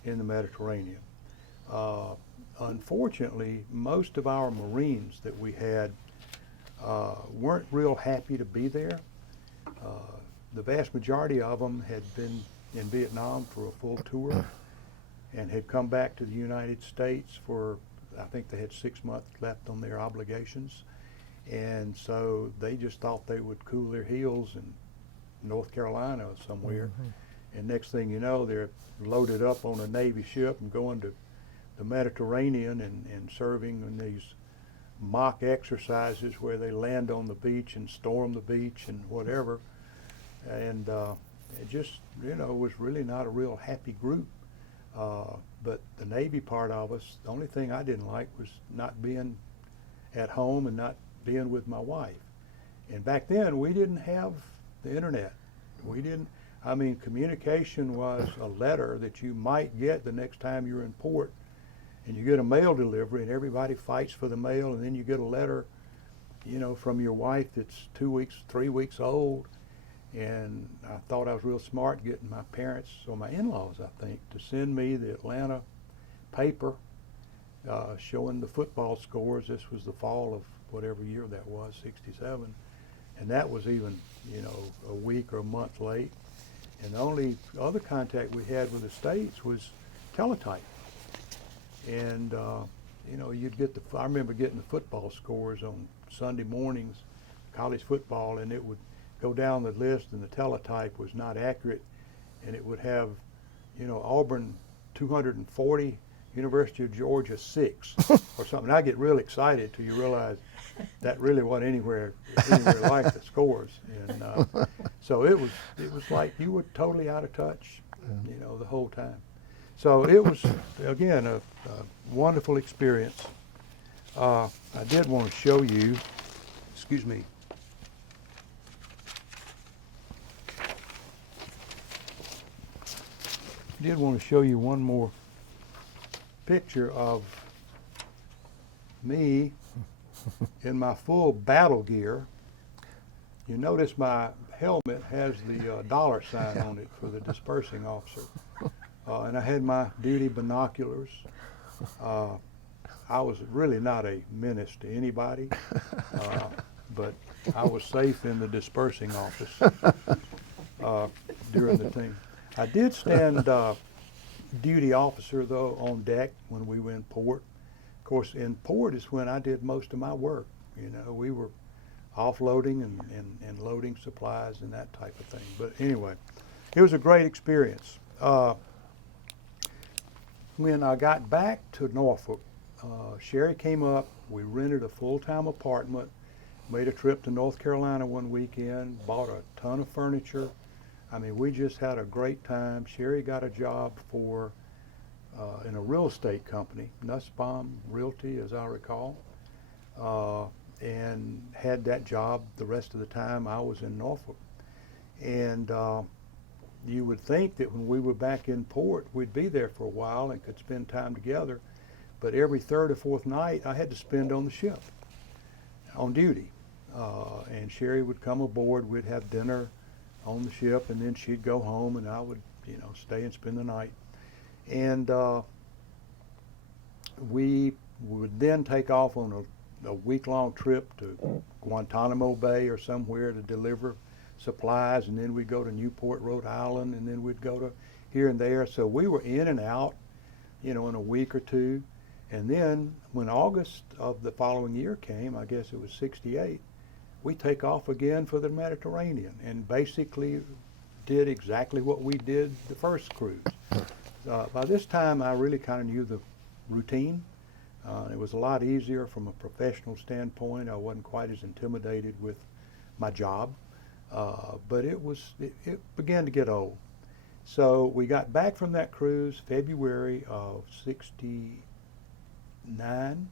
in the Mediterranean. Unfortunately, most of our Marines that we had weren't real happy to be there. The vast majority of them had been in Vietnam for a full tour and had come back to the United States for, I think they had 6 months left on their obligations. And so they just thought they would cool their heels in North Carolina or somewhere. Mm-hmm. And next thing you know, they're loaded up on a Navy ship and going to the Mediterranean and serving in these mock exercises where they land on the beach and storm the beach and whatever. And it just, you know, was really not a real happy group. But the Navy part of us, the only thing I didn't like was not being at home and not being with my wife. And back then, we didn't have the internet. We didn't, I mean, communication was a letter that you might get the next time you're in port, and you get a mail delivery and everybody fights for the mail, and then you get a letter, you know, from your wife that's 2 weeks, 3 weeks old. And I thought I was real smart getting my parents, or my in-laws, I think, to send me the Atlanta paper showing the football scores. This was the fall of whatever year that was, '67. And that was even, you know, a week or a month late. And the only other contact we had with the States was teletype. And you know, you'd get I remember getting the football scores on Sunday mornings, college football, and it would go down the list, and the teletype was not accurate, and it would have, you know, Auburn 240, University of Georgia 6 or something. I get real excited till you realize that really wasn't anywhere like the scores. And so it was like you were totally out of touch, you know, the whole time. So it was, again, a wonderful experience. I did want to show you, excuse me, did want to show you one more picture of me in my full battle gear. You notice my helmet has the dollar sign on it for the dispersing officer. And I had my duty binoculars. I was really not a menace to anybody, but I was safe in the dispersing office during the team. I did stand duty officer, though, on deck when we were in port. Of course, in port is when I did most of my work. You know, we were offloading and loading supplies and that type of thing. But anyway, it was a great experience. When I got back to Norfolk, Sherry came up. We rented a full-time apartment, made a trip to North Carolina one weekend, bought a ton of furniture. I mean, we just had a great time. Sherry got a job in a real estate company, Nussbaum Realty, as I recall, and had that job the rest of the time I was in Norfolk. And you would think that when we were back in port, we'd be there for a while and could spend time together. But every third or fourth night, I had to spend on the ship, on duty. And Sherry would come aboard. We'd have dinner on the ship, and then she'd go home, and I would, you know, stay and spend the night. And we would then take off on a week-long trip to Guantanamo Bay or somewhere to deliver supplies, and then we'd go to Newport, Rhode Island, and then we'd go to here and there. So we were in and out, you know, in a week or two. And then when August of the following year came, I guess it was '68, we take off again for the Mediterranean and basically did exactly what we did the first cruise. By this time, I really kind of knew the routine. It was a lot easier from a professional standpoint. I wasn't quite as intimidated with my job, but it began to get old. So we got back from that cruise February of '69,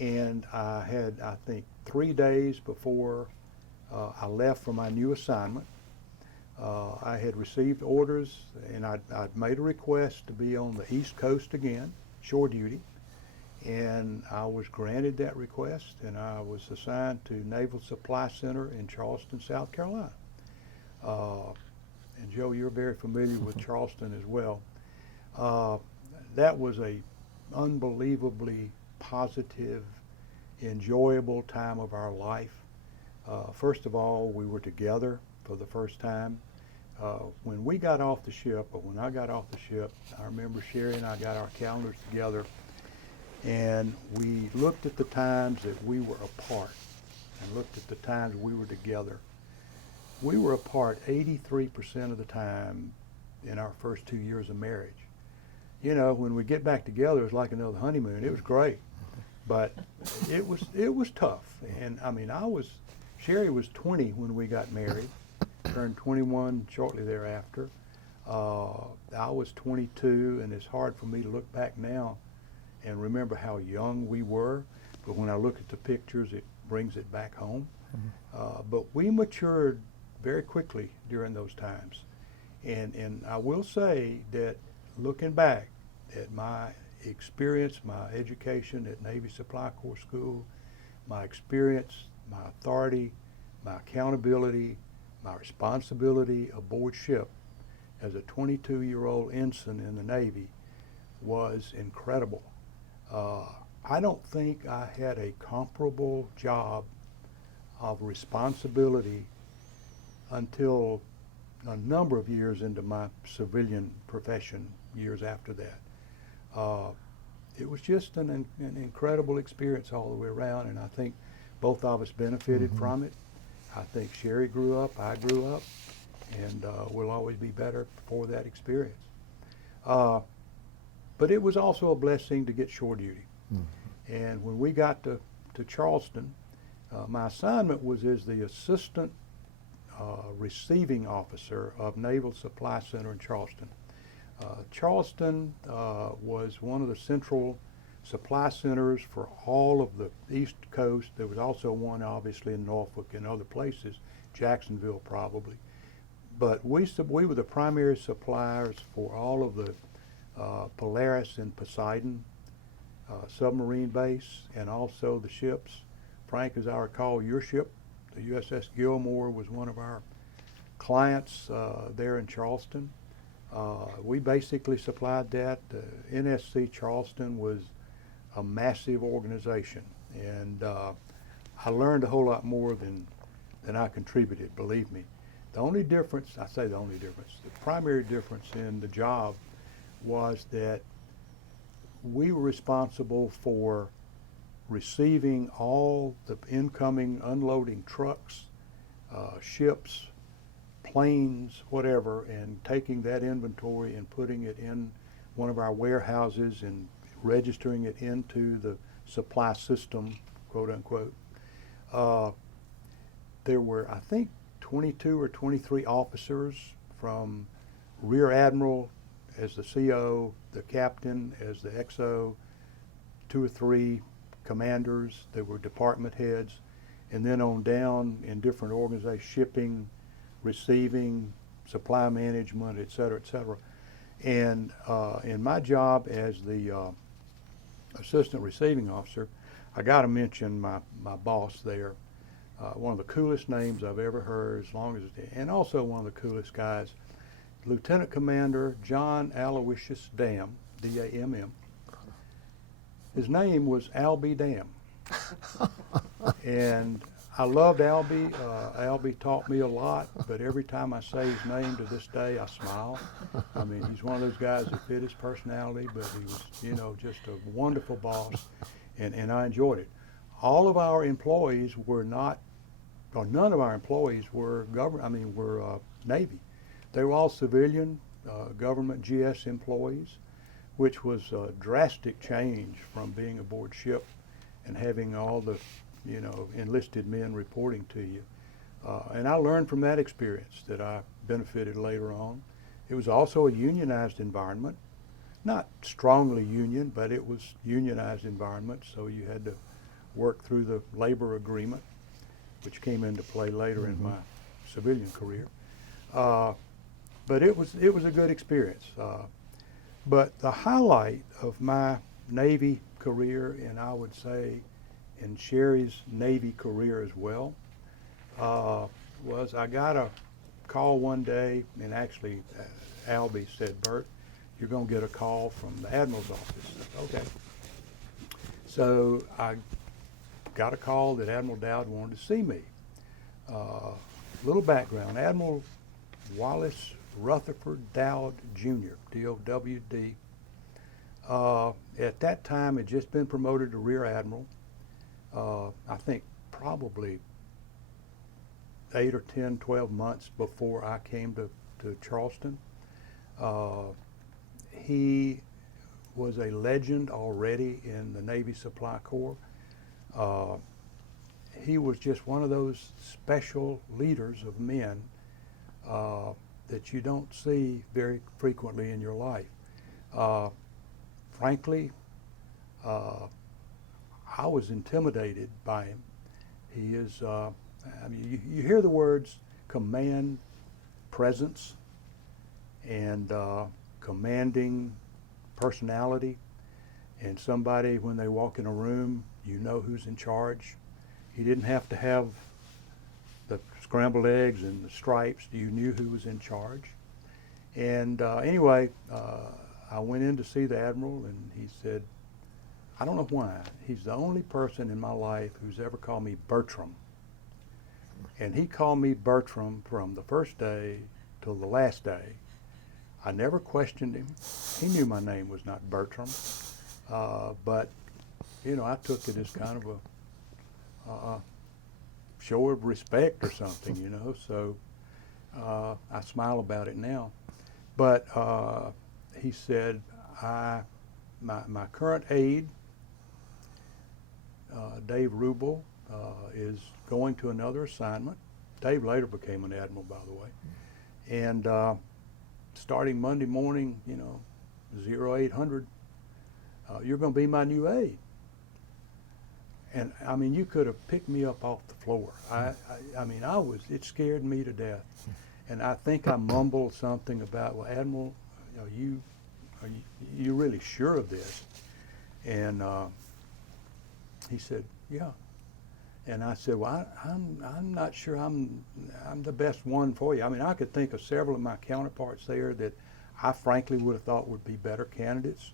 and I had, I think, 3 days before I left for my new assignment. I had received orders, and I'd made a request to be on the East Coast again, shore duty, and I was granted that request, and I was assigned to Naval Supply Center in Charleston, South Carolina. And Joe, you're very familiar with Charleston as well. That was a unbelievably positive, enjoyable time of our life. First of all, we were together for the first time. When we got off the ship, or when I got off the ship, I remember Sherry and I got our calendars together, and we looked at the times that we were apart and looked at the times we were together. We were apart 83% of the time in our first 2 years of marriage. You know, when we get back together, it's like another honeymoon. It was great, but it was tough. And I mean, Sherry was 20 when we got married, turned 21 shortly thereafter. I was 22, and it's hard for me to look back now and remember how young we were. But when I look at the pictures, it brings it back home. But we matured very quickly during those times. And I will say that looking back at my experience, my education at Navy Supply Corps School, my experience, my authority, my accountability, my responsibility aboard ship as a 22-year-old ensign in the Navy was incredible. I don't think I had a comparable job of responsibility until a number of years into my civilian profession, years after that. it was just an incredible experience all the way around, and I think both of us benefited from it. I think Sherry grew up, I grew up, and we'll always be better for that experience. But it was also a blessing to get shore duty. And when we got to Charleston, my assignment was as the assistant receiving officer of Naval Supply Center in Charleston. Charleston was one of the central supply centers for all of the East Coast. There was also one obviously in Norfolk and other places, Jacksonville probably. But we were the primary suppliers for all of the Polaris and Poseidon submarine base, and also the ships. Frank, as I recall, your ship, the USS Gilmore, was one of our clients there in Charleston. We basically supplied that. NSC Charleston was a massive organization, and I learned a whole lot more than I contributed, believe me. The only difference, I say the only difference, the primary difference in the job was that we were responsible for receiving all the incoming unloading trucks, ships, planes, whatever, and taking that inventory and putting it in one of our warehouses and registering it into the supply system, quote unquote. There were, I think, 22 or 23 officers, from Rear Admiral as the CO, the captain as the XO, 2 or 3 commanders. There were department heads, and then on down in different organizations, shipping, receiving, supply management, et cetera, et cetera. And in my job as the assistant receiving officer, I got to mention my boss there. One of the coolest names I've ever heard, and also one of the coolest guys, Lieutenant Commander John Aloysius Dam, D-A-M-M. His name was Albie Dam. And I loved Albie. Albie taught me a lot, but every time I say his name to this day, I smile. I mean, he's one of those guys that fit his personality, but he was, you know, just a wonderful boss, and I enjoyed it. All of our employees were not, or none of our employees were Navy. They were all civilian government GS employees, which was a drastic change from being aboard ship and having all the, you know, enlisted men reporting to you. And I learned from that experience that I benefited later on. It was also a unionized environment, not strongly union, but it was unionized environment, so you had to work through the labor agreement, which came into play later in my civilian career. But it was a good experience. But the highlight of my Navy career, and I would say in Sherry's Navy career as well, was I got a call one day, and actually Albie said, "Burt, you're going to get a call from the Admiral's office." Okay. So I got a call that Admiral Dowd wanted to see me. Little background: Admiral Wallace Rutherford Dowd Jr., D-O-W-D. At that time, had just been promoted to Rear Admiral. I think probably 8 or 10, 12 months before I came to Charleston. He was a legend already in the Navy Supply Corps. He was just one of those special leaders of men that you don't see very frequently in your life. Frankly, I was intimidated by him. He is, I mean, you hear the words command, presence, and commanding personality, and somebody, when they walk in a room, you know who's in charge. He didn't have to have the scrambled eggs and the stripes. You knew who was in charge. And anyway, I went in to see the Admiral, and he said, I don't know why, he's the only person in my life who's ever called me Bertram. And he called me Bertram from the first day till the last day. I never questioned him. He knew my name was not Bertram. But, you know, I took it as kind of a show of respect or something, you know, so I smile about it now. But he said, my current aide, Dave Rubel, is going to another assignment. Dave later became an admiral, by the way. And starting Monday morning, you know, 0800, you're going to be my new aide. And I mean, you could have picked me up off the floor. I mean, it scared me to death. And I think I mumbled something about, well, Admiral, are you really sure of this? And he said, yeah. And I said, well, I'm not sure I'm the best one for you. I mean, I could think of several of my counterparts there that I frankly would have thought would be better candidates.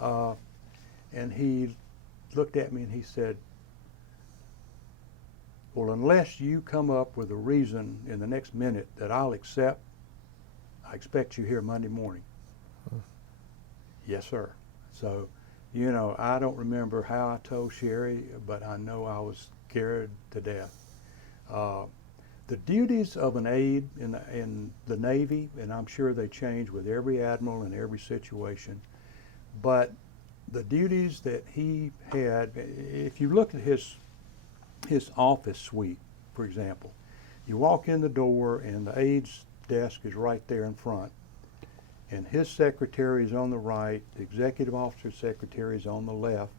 And he looked at me and he said, well, unless you come up with a reason in the next minute that I'll accept, I expect you here Monday morning. Yes, sir. So, you know, I don't remember how I told Sherry, but I know I was scared to death. The duties of an aide in the Navy, and I'm sure they change with every admiral in every situation, but the duties that he had, if you look at his office suite, for example, you walk in the door and the aide's desk is right there in front, and his secretary is on the right, the executive officer's secretary is on the left,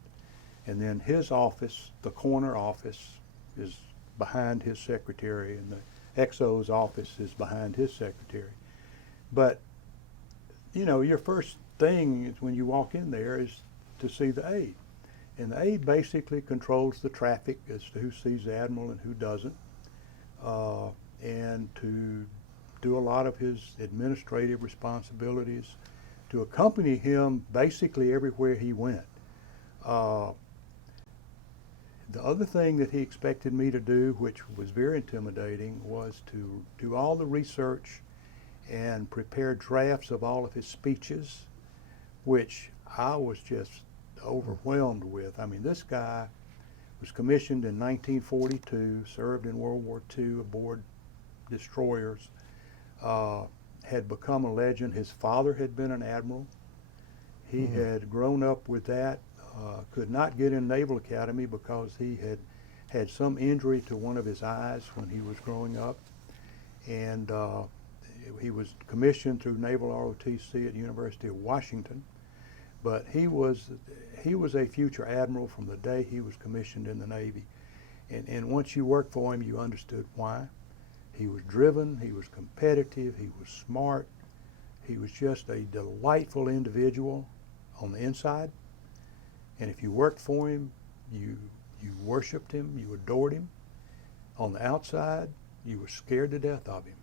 and then his office, the corner office, is behind his secretary, and the XO's office is behind his secretary. But, you know, your first thing is when you walk in there is to see the aide. And the aide basically controls the traffic as to who sees the admiral and who doesn't, and to do a lot of his administrative responsibilities, to accompany him basically everywhere he went. The other thing that he expected me to do, which was very intimidating, was to do all the research and prepare drafts of all of his speeches, which I was just overwhelmed with. I mean, this guy was commissioned in 1942, served in World War II aboard destroyers, had become a legend. His father had been an admiral. He had grown up with that, could not get in Naval Academy because he had some injury to one of his eyes when he was growing up. And he was commissioned through Naval ROTC at the University of Washington. But he was a future admiral from the day he was commissioned in the Navy. And once you worked for him, you understood why. He was driven, he was competitive, he was smart. He was just a delightful individual on the inside. And if you worked for him, you worshiped him, you adored him. On the outside, you were scared to death of him.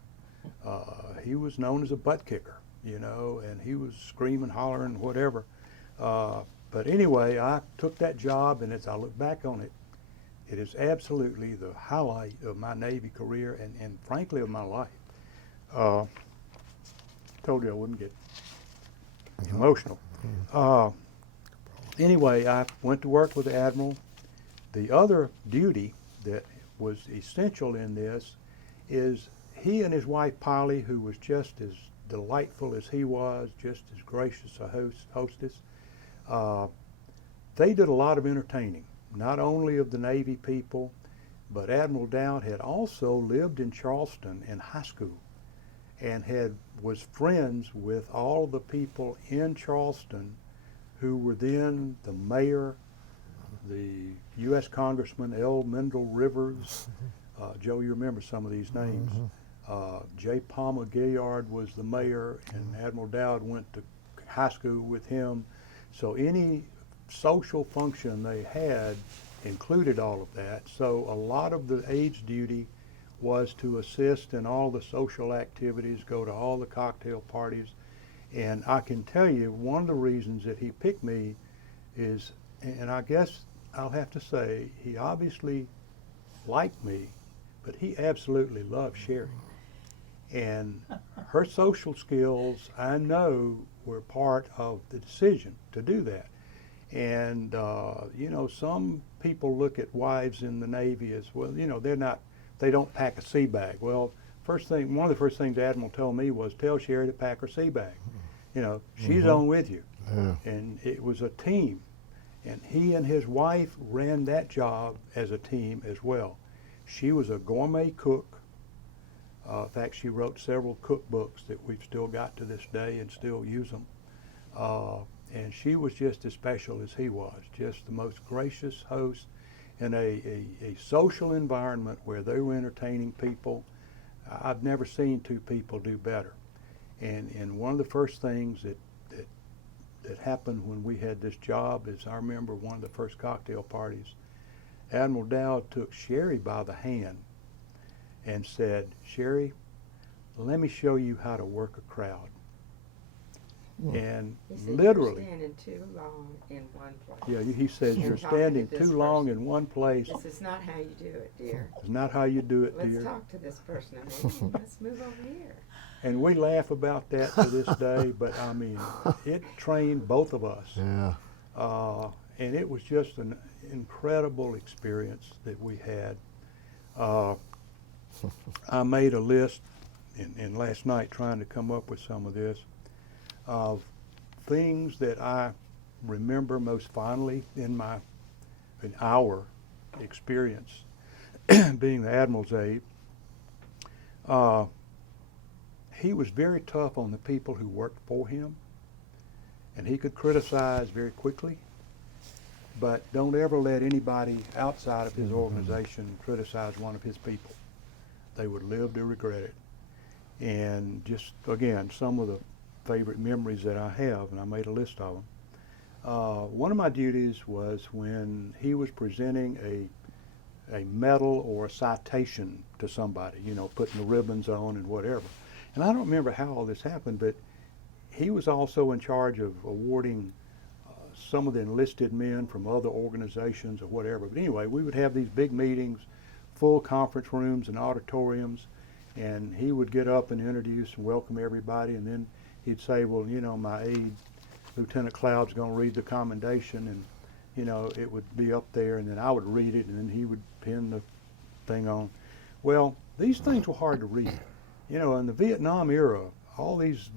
He was known as a butt kicker, you know, and he was screaming, hollering, whatever. But anyway, I took that job, and as I look back on it, it is absolutely the highlight of my Navy career and frankly of my life. Told you I wouldn't get emotional. Anyway, I went to work with the Admiral. The other duty that was essential in this is he and his wife Polly, who was just as delightful as he was, just as gracious a hostess, they did a lot of entertaining, not only of the Navy people, but Admiral Dowd had also lived in Charleston in high school and was friends with all the people in Charleston who were then the mayor, the U.S. Congressman L. Mendel Rivers. Joe, you remember some of these names. J. Palmer Gilliard was the mayor, and Admiral Dowd went to high school with him. So any social function they had included all of that. So a lot of the aide's duty was to assist in all the social activities, go to all the cocktail parties. And I can tell you, one of the reasons that he picked me is, and I guess I'll have to say, he obviously liked me, but he absolutely loved Sherry. And her social skills, I know, were part of the decision to do that. And, you know, some people look at wives in the Navy as, well, you know, they don't pack a sea bag. Well, one of the first things the Admiral told me was, tell Sherry to pack her sea bag. You know, she's on with you. Yeah. And it was a team. And he and his wife ran that job as a team as well. She was a gourmet cook. In fact, she wrote several cookbooks that we've still got to this day and still use them. And she was just as special as he was, just the most gracious host in a social environment where they were entertaining people. I've never seen two people do better. And one of the first things that happened when we had this job is, I remember one of the first cocktail parties, Admiral Dowd took Sherry by the hand and said, Sherry, let me show you how to work a crowd. And He said, literally, you're standing too long in one place. yeah, he says, And you're talking to standing this too long person. in one place. This is not how you do it, dear. It's not how you do it, Let's dear. talk to this person and maybe let's move over here. And we laugh about that to this day, but I mean, it trained both of us. Yeah. And it was just an incredible experience that we had. I made a list in last night trying to come up with some of this of things that I remember most fondly in our experience being the Admiral's aide. He was very tough on the people who worked for him, and he could criticize very quickly, but don't ever let anybody outside of his organization criticize one of his people. They would live to regret it. And just, again, some of the favorite memories that I have, and I made a list of them. One of my duties was when he was presenting a medal or a citation to somebody, you know, putting the ribbons on and whatever. And I don't remember how all this happened, but he was also in charge of awarding some of the enlisted men from other organizations or whatever. But anyway, we would have these big meetings, full conference rooms and auditoriums, and he would get up and introduce and welcome everybody, and then he'd say, well, you know, my aide, Lieutenant Cloud's going to read the commendation, and, you know, it would be up there, and then I would read it, and then he would pin the thing on. Well, these things were hard to read. You know, in the Vietnam era, all these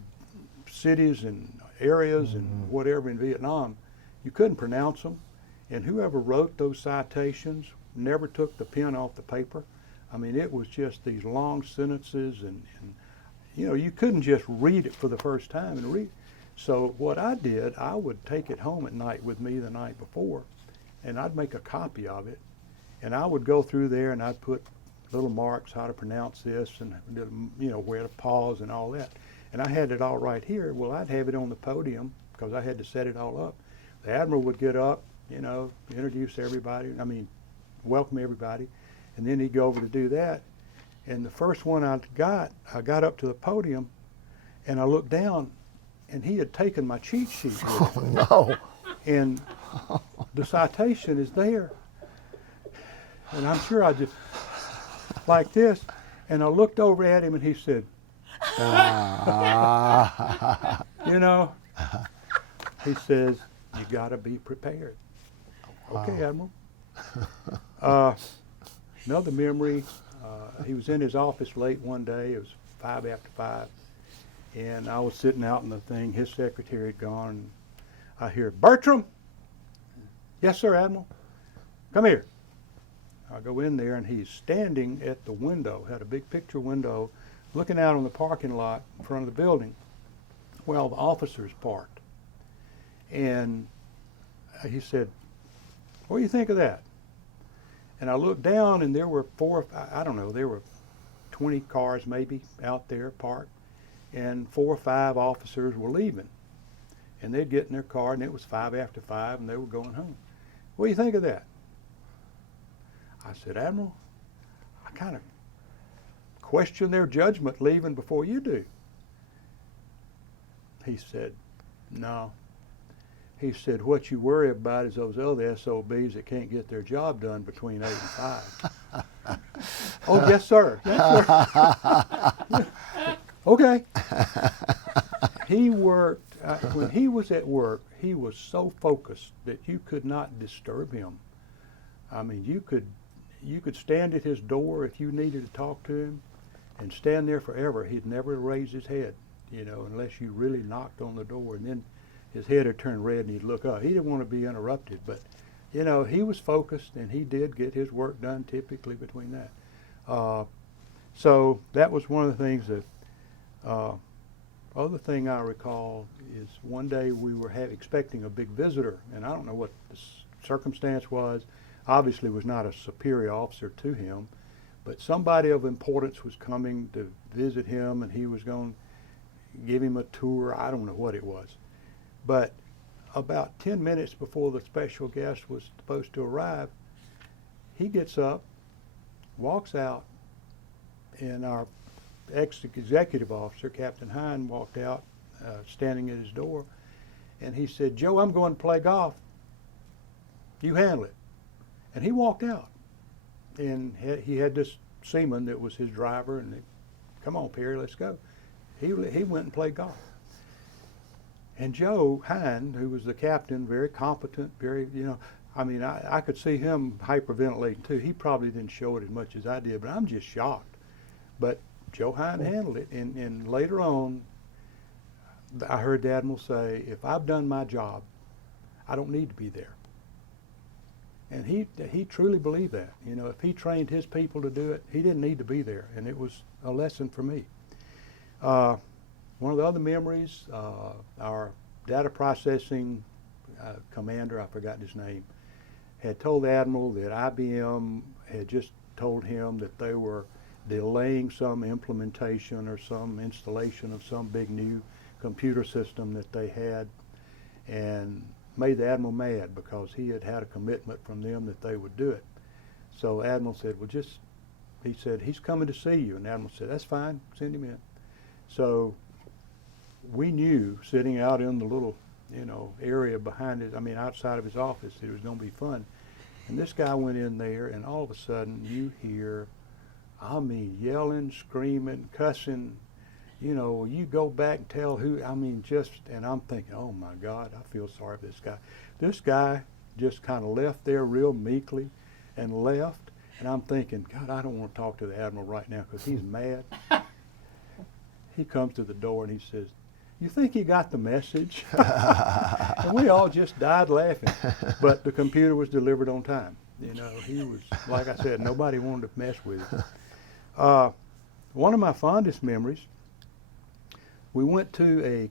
cities and areas and whatever in Vietnam, you couldn't pronounce them, and whoever wrote those citations never took the pen off the paper. I mean, it was just these long sentences, and you know, you couldn't just read it for the first time and read. So what I did, I would take it home at night with me the night before, and I'd make a copy of it, and I would go through there and I'd put little marks how to pronounce this and, you know, where to pause and all that. And I had it all right here. Well, I'd have it on the podium because I had to set it all up. The Admiral would get up, you know, introduce everybody, welcome everybody, and then he'd go over to do that. And the first one I got up to the podium, and I looked down, and he had taken my cheat sheet with him. Oh, no. And the citation is there. And I'm sure I just, like this, and I looked over at him, and he said, you know, he says, you got to be prepared. Okay, Admiral. Another memory, he was in his office late one day. It was 5 after 5, and I was sitting out in the thing. His secretary had gone, and I hear, Bertram? Yes, sir, Admiral. Come here. I go in there, and he's standing at the window, had a big picture window, looking out on the parking lot in front of the building. Well, the officers parked. And he said, what do you think of that? And I looked down, and there were there were 20 cars maybe out there parked, and 4 or 5 officers were leaving. And they'd get in their car, and it was 5 after 5, and they were going home. What do you think of that? I said, Admiral, I kind of question their judgment leaving before you do. He said, no. He said, what you worry about is those other SOBs that can't get their job done between 8 and 5. Oh, yes, sir. Yes, sir. Okay. He worked when he was at work, he was so focused that you could not disturb him. I mean, you could stand at his door if you needed to talk to him and stand there forever. He'd never raise his head, you know, unless you really knocked on the door, and then his head would turn red and he'd look up. He didn't want to be interrupted, but, you know, he was focused and he did get his work done typically between that. So that was one of the things that, other thing I recall is one day we were expecting a big visitor, and I don't know what the circumstance was. Obviously was not a superior officer to him, but somebody of importance was coming to visit him, and he was going to give him a tour. I don't know what it was. But about 10 minutes before the special guest was supposed to arrive, he gets up, walks out, and our ex-executive officer, Captain Hine, walked out, standing at his door, and he said, "Joe, I'm going to play golf. You handle it." And he walked out, and he had this seaman that was his driver, and they, "Come on, Perry, let's go." He went and played golf. And Joe Hine, who was the captain, very competent, very, you know, I mean, I could see him hyperventilating too. He probably didn't show it as much as I did, but I'm just shocked. But Joe Hine handled it, and later on, I heard the Admiral say, "If I've done my job, I don't need to be there." And he truly believed that. You know, if he trained his people to do it, he didn't need to be there, and it was a lesson for me. One of the other memories, our data processing commander, I forgot his name, had told the Admiral that IBM had just told him that they were delaying some implementation or some installation of some big new computer system that they had, and made the Admiral mad because he had had a commitment from them that they would do it. So Admiral said, "Well, he said, "He's coming to see you." And the Admiral said, "That's fine, send him in." So we knew, sitting out in the little, you know, area behind it, I mean, outside of his office, it was going to be fun. And this guy went in there, and all of a sudden you hear, I mean, yelling, screaming, cussing, you know, you go back and tell who, I mean, just, and I'm thinking, oh my God, I feel sorry for this guy. This guy just kind of left there real meekly and left, and I'm thinking, God, I don't want to talk to the Admiral right now because he's mad. He comes to the door and he says, "You think he got the message?" And we all just died laughing, but the computer was delivered on time. You know, he was, like I said, nobody wanted to mess with him. One of my fondest memories, we went to a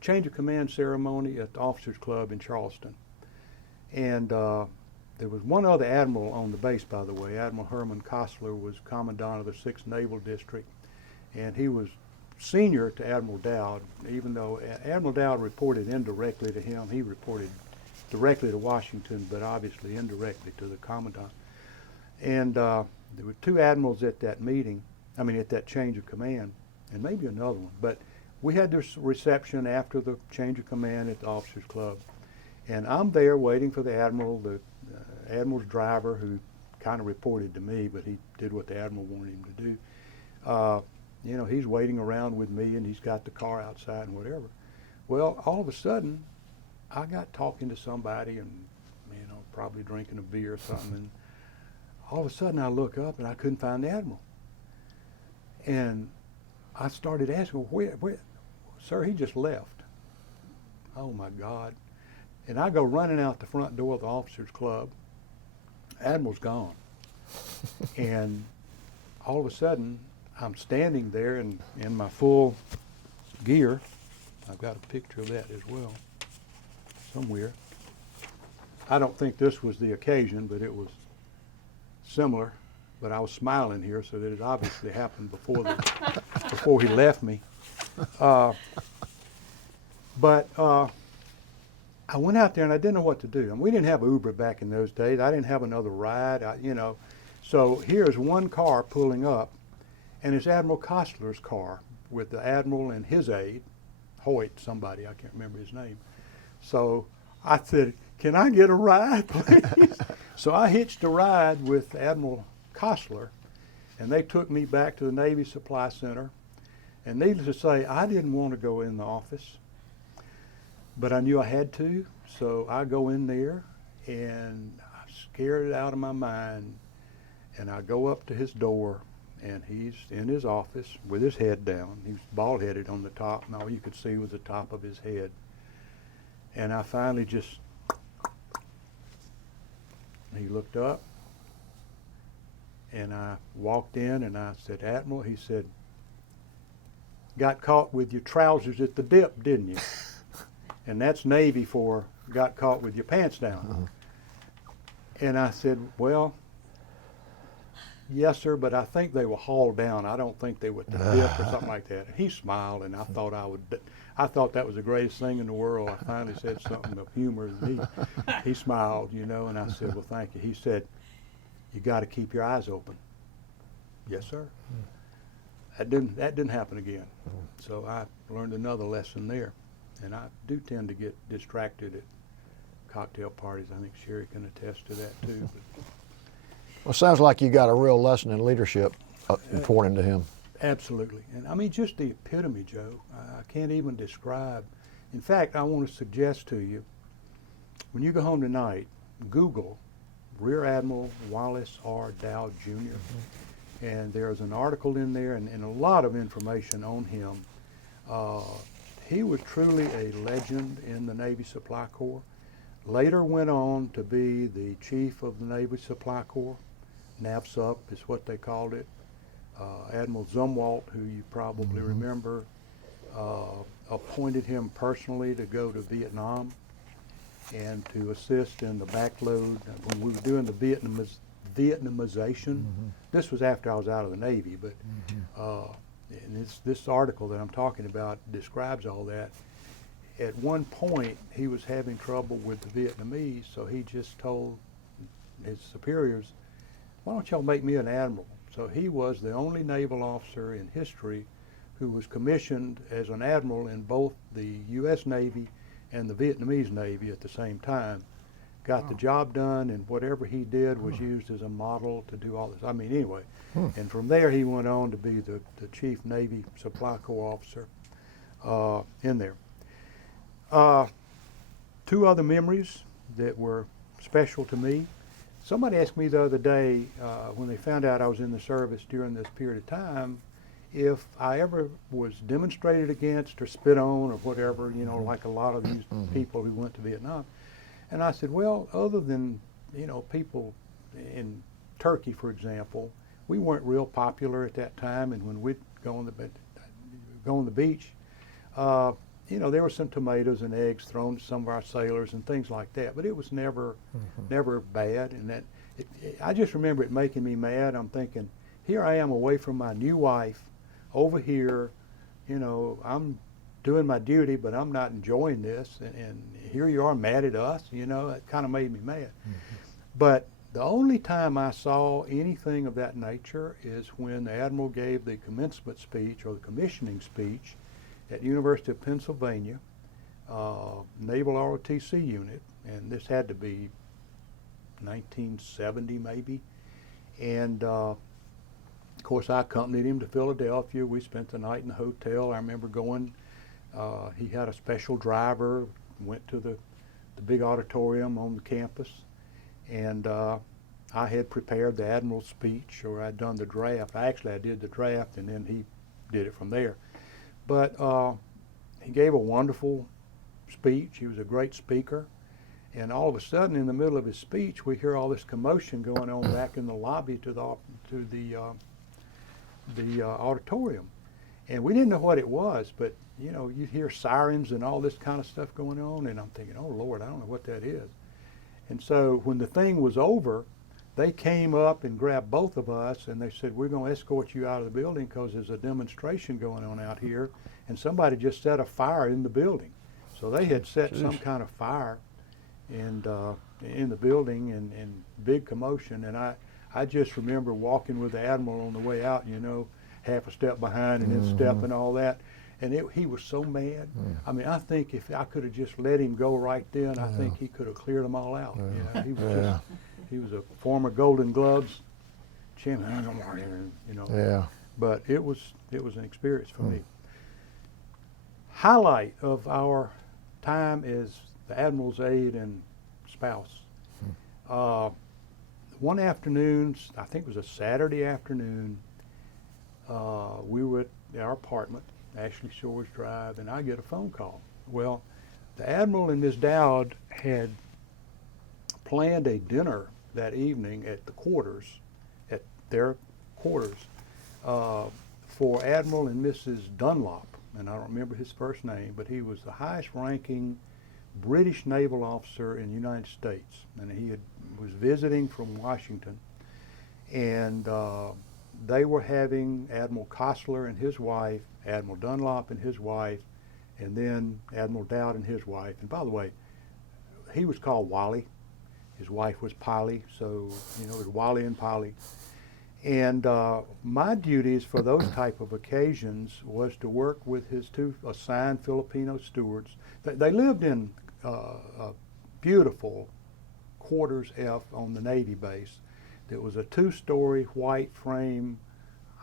change of command ceremony at the Officers Club in Charleston. And there was one other admiral on the base, by the way. Admiral Herman Kostler was commandant of the 6th Naval District, and he was senior to Admiral Dowd, even though Admiral Dowd reported indirectly to him. He reported directly to Washington, but obviously indirectly to the commandant. And there were 2 admirals at that meeting, I mean at that change of command, and maybe another one. But we had this reception after the change of command at the Officers Club. And I'm there waiting for the Admiral, the Admiral's driver, who kind of reported to me, but he did what the Admiral wanted him to do. You know, he's waiting around with me, and he's got the car outside and whatever. Well, all of a sudden, I got talking to somebody and, you know, probably drinking a beer or something, and all of a sudden I look up and I couldn't find the Admiral. And I started asking, where, sir, he just left. Oh my God. And I go running out the front door of the Officers Club. Admiral's gone. And all of a sudden, I'm standing there in my full gear. I've got a picture of that as well, somewhere. I don't think this was the occasion, but it was similar. But I was smiling here, so that it obviously happened before he left me. But I went out there and I didn't know what to do. I mean, we didn't have Uber back in those days. I didn't have another ride, you know. So here's one car pulling up, and it's Admiral Kostler's car with the Admiral and his aide, Hoyt, somebody, I can't remember his name. So I said, "Can I get a ride, please?" So I hitched a ride with Admiral Kostler, and they took me back to the Navy Supply Center. And needless to say, I didn't want to go in the office. But I knew I had to, so I go in there, and I'm scared out of my mind, and I go up to his door, and he's in his office with his head down. He was bald-headed on the top, and all you could see was the top of his head. And I finally just, he looked up, and I walked in, and I said, "Admiral," he said, "got caught with your trousers at the dip, didn't you?" And that's Navy for got caught with your pants down. And I said, "Well, yes, sir, but I think they were hauled down. I don't think they were at the dip or something like that." And he smiled, and I thought that was the greatest thing in the world. I finally said something of humor, and he smiled, you know, and I said, "Well, thank you." He said, "You got to keep your eyes open." Yes, sir. That didn't happen again. So I learned another lesson there. And I do tend to get distracted at cocktail parties. I think Sherry can attest to that too. Well, it sounds like you got a real lesson in leadership important to him. Absolutely. And I mean, just the epitome, Joe. I can't even describe. In fact, I want to suggest to you, when you go home tonight, Google Rear Admiral Wallace R. Dowd Jr. And there's an article in there and a lot of information on him. He was truly a legend in the Navy Supply Corps. Later went on to be the chief of the Navy Supply Corps. NAVSUP is what they called it. Admiral Zumwalt, who you probably remember, appointed him personally to go to Vietnam and to assist in the backload when we were doing the Vietnamization. This was after I was out of the Navy, but and this article that I'm talking about describes all that. At one point, he was having trouble with the Vietnamese, so he just told his superiors, "Why don't y'all make me an admiral?" So he was the only naval officer in history who was commissioned as an admiral in both the U.S. Navy and the Vietnamese Navy at the same time. Got the job done, and whatever he did was used as a model to do all this. I mean, anyway. And from there, he went on to be the chief Navy Supply Corps officer in there. Two other memories that were special to me. Somebody asked me the other day, when they found out I was in the service during this period of time, if I ever was demonstrated against or spit on or whatever, you know, like a lot of these people who went to Vietnam. And I said, well, other than, you know, people in Turkey, for example, we weren't real popular at that time. And when we'd go on the beach, you know, there were some tomatoes and eggs thrown to some of our sailors and things like that. But it was never bad. And I just remember it making me mad. I'm thinking, here I am away from my new wife, over here, you know, I'm doing my duty, but I'm not enjoying this, and here you are mad at us, you know. It kind of made me mad. But the only time I saw anything of that nature is when the Admiral gave the commencement speech or the commissioning speech at University of Pennsylvania, Naval ROTC unit, and this had to be 1970 maybe, and of course I accompanied him to Philadelphia. We spent the night in the hotel. I remember going. He had a special driver, went to the big auditorium on the campus, and I had prepared the Admiral's speech, or I'd done the draft. I did the draft, and then he did it from there. But he gave a wonderful speech. He was a great speaker. And all of a sudden, in the middle of his speech, we hear all this commotion going on back in the lobby to the auditorium. And we didn't know what it was, but you know, you'd hear sirens and all this kind of stuff going on, and I'm thinking, oh Lord, I don't know what that is. And so when the thing was over, they came up and grabbed both of us, and they said, we're going to escort you out of the building because there's a demonstration going on out here, and somebody just set a fire in the building. So they had set some kind of fire and in the building, and big commotion. And I just remember walking with the Admiral on the way out, you know, half a step behind and then step and all that. And he was so mad. I mean, I think if I could have just let him go right then, I think he could have cleared them all out. You know, he was a former Golden Gloves champion, you know. Yeah. But it was an experience for me. Highlight of our time as the Admiral's aide and spouse. One afternoon, I think it was a Saturday afternoon, we were at our apartment, Ashley Shores Drive, and I get a phone call. Well, the Admiral and Miss Dowd had planned a dinner that evening at the quarters, at their quarters, for Admiral and Mrs. Dunlop, and I don't remember his first name, but he was the highest ranking British naval officer in the United States, and was visiting from Washington, and they were having Admiral Costler and his wife, Admiral Dunlop and his wife, and then Admiral Dowd and his wife. And by the way, he was called Wally. His wife was Polly, so it was Wally and Polly. And my duties for those type of occasions was to work with his two assigned Filipino stewards. They lived in a beautiful quarters F on the Navy base. It was a two-story white frame,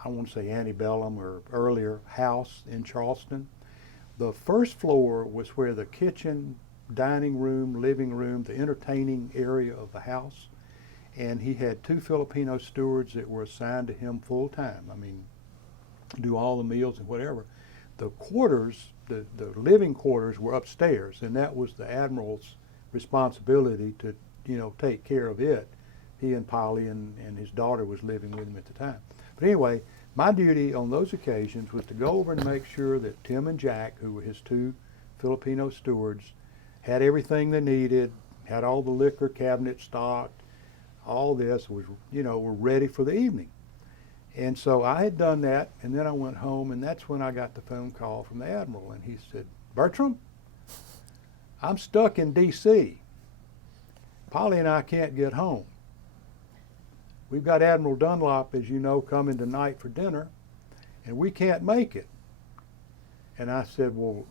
I want to say antebellum or earlier, house in Charleston. The first floor was where the kitchen, dining room, living room, the entertaining area of the house. And he had two Filipino stewards that were assigned to him full time. I mean, do all the meals and whatever. The quarters, the living quarters were upstairs, and that was the Admiral's responsibility to, take care of it. He and Polly and his daughter was living with him at the time. But anyway, my duty on those occasions was to go over and make sure that Tim and Jack, who were his two Filipino stewards, had everything they needed, had all the liquor cabinet stocked, all this was, were ready for the evening. And so I had done that, and then I went home, and that's when I got the phone call from the Admiral, and he said, "Bertram, I'm stuck in D.C. Polly and I can't get home. We've got Admiral Dunlop, as you know, coming tonight for dinner, and we can't make it." And I said, well,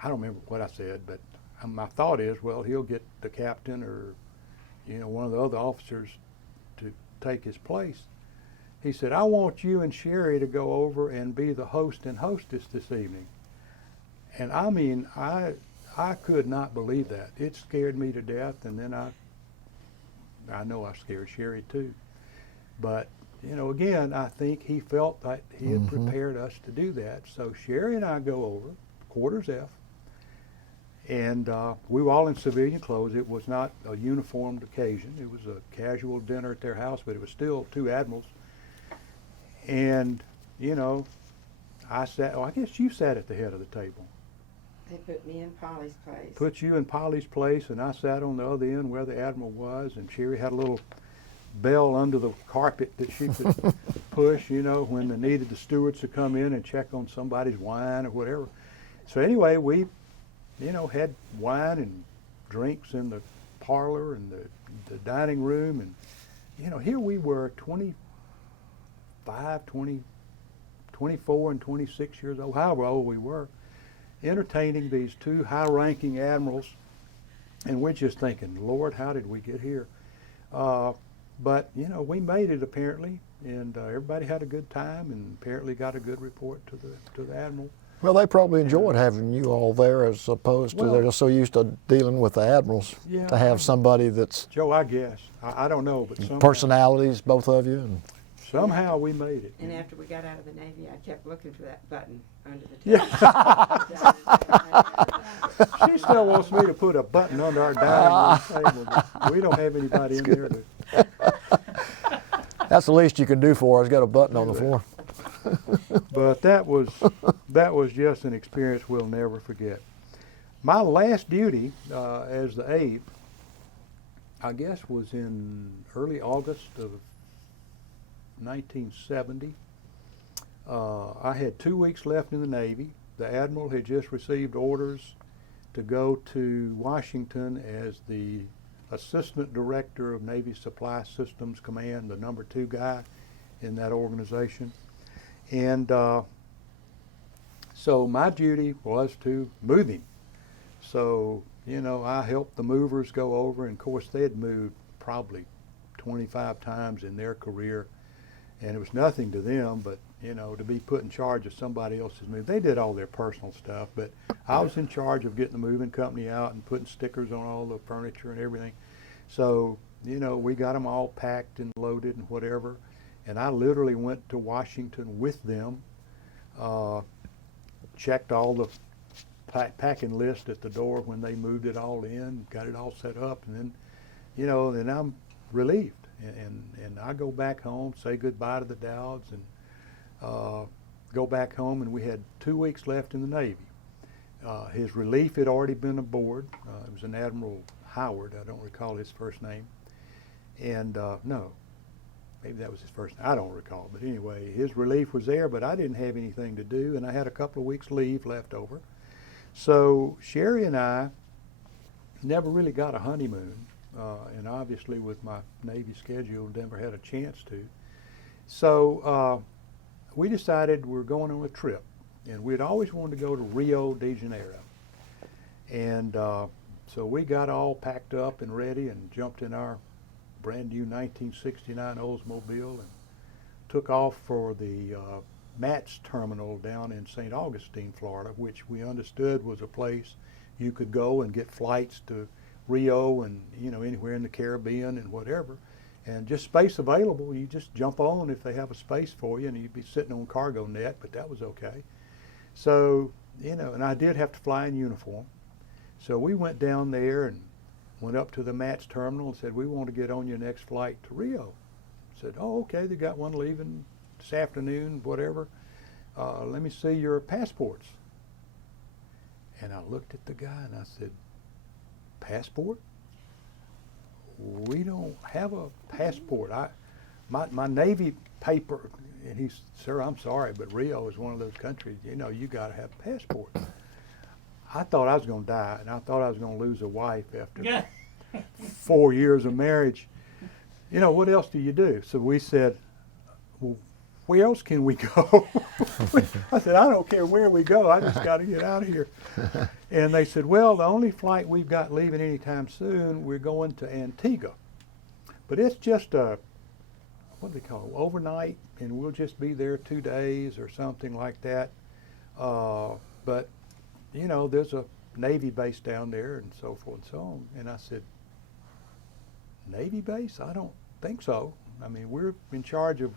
I don't remember what I said, but my thought is, well, he'll get the captain or, one of the other officers to take his place. He said, "I want you and Sherry to go over and be the host and hostess this evening." And I mean, I could not believe that. It scared me to death, and then I know I scared Sherry too. But, again, I think he felt that he had prepared us to do that. So Sherry and I go over, quarters F, and we were all in civilian clothes. It was not a uniformed occasion. It was a casual dinner at their house, but it was still two admirals. And, I sat, I guess you sat at the head of the table. They put me in Polly's place. Put you in Polly's place, and I sat on the other end where the Admiral was, and Sherry had a little bell under the carpet that she could push, when they needed the stewards to come in and check on somebody's wine or whatever. So anyway, we, had wine and drinks in the parlor and the dining room, and, here we were 24 and 26 years old, however old we were, entertaining these two high-ranking admirals, and we're just thinking, Lord, how did we get here? But, we made it apparently, and everybody had a good time, and apparently got a good report to the Admiral. Well, they probably enjoyed having you all there as opposed to they're just so used to dealing with the admirals Yeah, to have somebody that's Joe, I guess. I don't know, but somehow, personalities, both of you. And somehow we made it. And after we got out of the Navy, I kept looking for that button under the Yeah. table. She still wants me to put a button under our dining room table, but we don't have anybody in there to. that's the least you can do for us, got a button on the floor. But that was just an experience we'll never forget. My last duty as the aide, I guess, was in early August of 1970. I had 2 weeks left in the Navy. The Admiral had just received orders to go to Washington as the Assistant Director of Navy Supply Systems Command, the number 2 guy in that organization. And so my duty was to move him. So, I helped the movers go over, and of course they had moved probably 25 times in their career, and it was nothing to them, but you know, to be put in charge of somebody else's move. They did all their personal stuff, but I was in charge of getting the moving company out and putting stickers on all the furniture and everything. So, you know, we got them all packed and loaded and whatever. And I literally went to Washington with them, checked all the packing list at the door when they moved it all in, got it all set up, and then, you know, then I'm relieved. And I go back home, say goodbye to the Dowds, and go back home, and we had 2 weeks left in the Navy. His relief had already been aboard. It was an Admiral Howard. I don't recall his first name. And no, maybe that was his first name. I don't recall. But anyway, his relief was there, but I didn't have anything to do, and I had a couple of weeks leave left over. So Sherry and I never really got a honeymoon, and obviously with my Navy schedule, never had a chance to. So we decided we're going on a trip, and we'd always wanted to go to Rio de Janeiro. And so we got all packed up and ready and jumped in our brand new 1969 Oldsmobile and took off for the MATS terminal down in St. Augustine, Florida, which we understood was a place you could go and get flights to Rio and, you know, anywhere in the Caribbean and whatever. And just space available, you just jump on if they have a space for you, and you'd be sitting on cargo net, but that was okay. So, you know, and I did have to fly in uniform. So we went down there and went up to the MATS terminal and said, we want to get on your next flight to Rio. Said, oh, okay, they got one leaving this afternoon, whatever. Let me see your passports. And I looked at the guy and I said, passport? We don't have a passport. My Navy paper, and he said, sir, I'm sorry, but Rio is one of those countries, you know, you got to have a passport. I thought I was going to die, and I thought I was going to lose a wife after 4 years of marriage. You know, what else do you do? So we said, well, where else can we go? I said, I don't care where we go. I just got to get out of here. And they said, well, the only flight we've got leaving anytime soon, we're going to Antigua. But it's just a, what do they call it, overnight, and we'll just be there 2 days or something like that. But, you know, there's a Navy base down there and so forth and so on. And I said, Navy base? I don't think so. I mean, we're in charge of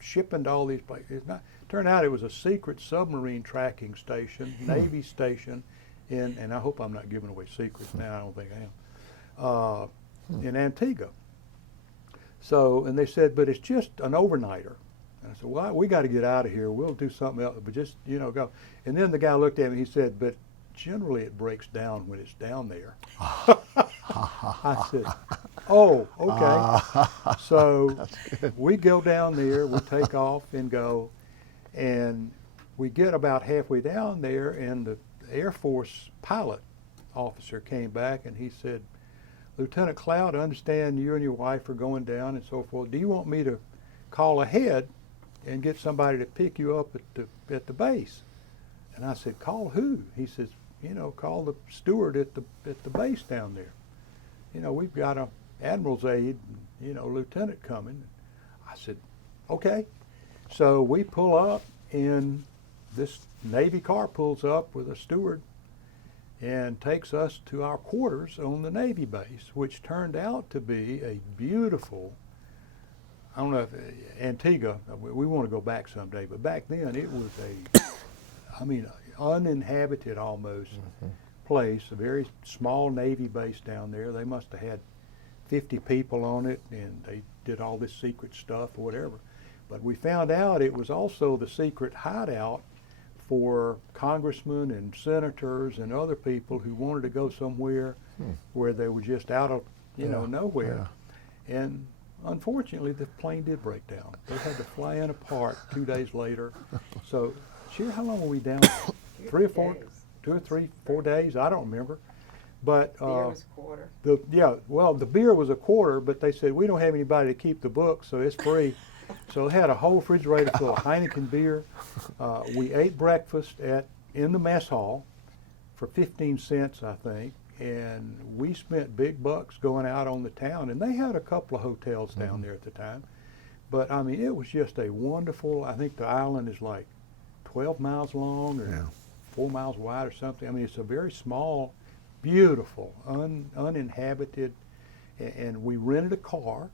shipping to all these places. Turned out it was a secret submarine tracking station, Navy station, and I hope I'm not giving away secrets now, I don't think I am, in Antigua. So, and they said, but it's just an overnighter. And I said, well, we got to get out of here. We'll do something else, but just, you know, go. And then the guy looked at me and he said, but generally it breaks down when it's down there. I said, oh, okay. So we go down there, we take off and go, and we get about halfway down there, and the Air Force pilot officer came back and he said, Lieutenant Cloud, I understand you and your wife are going down and so forth. Do you want me to call ahead and get somebody to pick you up at the base? And I said, call who? He says, you know, call the steward at the base down there. You know, we've got a Admiral's aide, you know, lieutenant coming. I said, okay. So we pull up, and this Navy car pulls up with a steward and takes us to our quarters on the Navy base, which turned out to be a beautiful, I don't know if Antigua, we want to go back someday, but back then it was I mean, uninhabited almost place, a very small Navy base down there. They must have had 50 people on it, and they did all this secret stuff or whatever. But we found out it was also the secret hideout for congressmen and senators and other people who wanted to go somewhere where they were just out of, you know, nowhere. Yeah. And unfortunately, the plane did break down. They had to fly in apart 2 days later. So, Sherry, how long were we down? 3 or 4, 2 or 3, 4 days? I don't remember. But beer was a quarter. The beer was a quarter, but they said we don't have anybody to keep the book, so it's free. So they had a whole refrigerator full of Heineken beer. We ate breakfast in the mess hall for 15 cents, I think, and we spent big bucks going out on the town. And they had a couple of hotels down there at the time, But I mean, it was just a wonderful, I think the island is like 12 miles long or Yeah. 4 miles wide or something. I mean, it's a very small, beautiful, uninhabited, and we rented a car,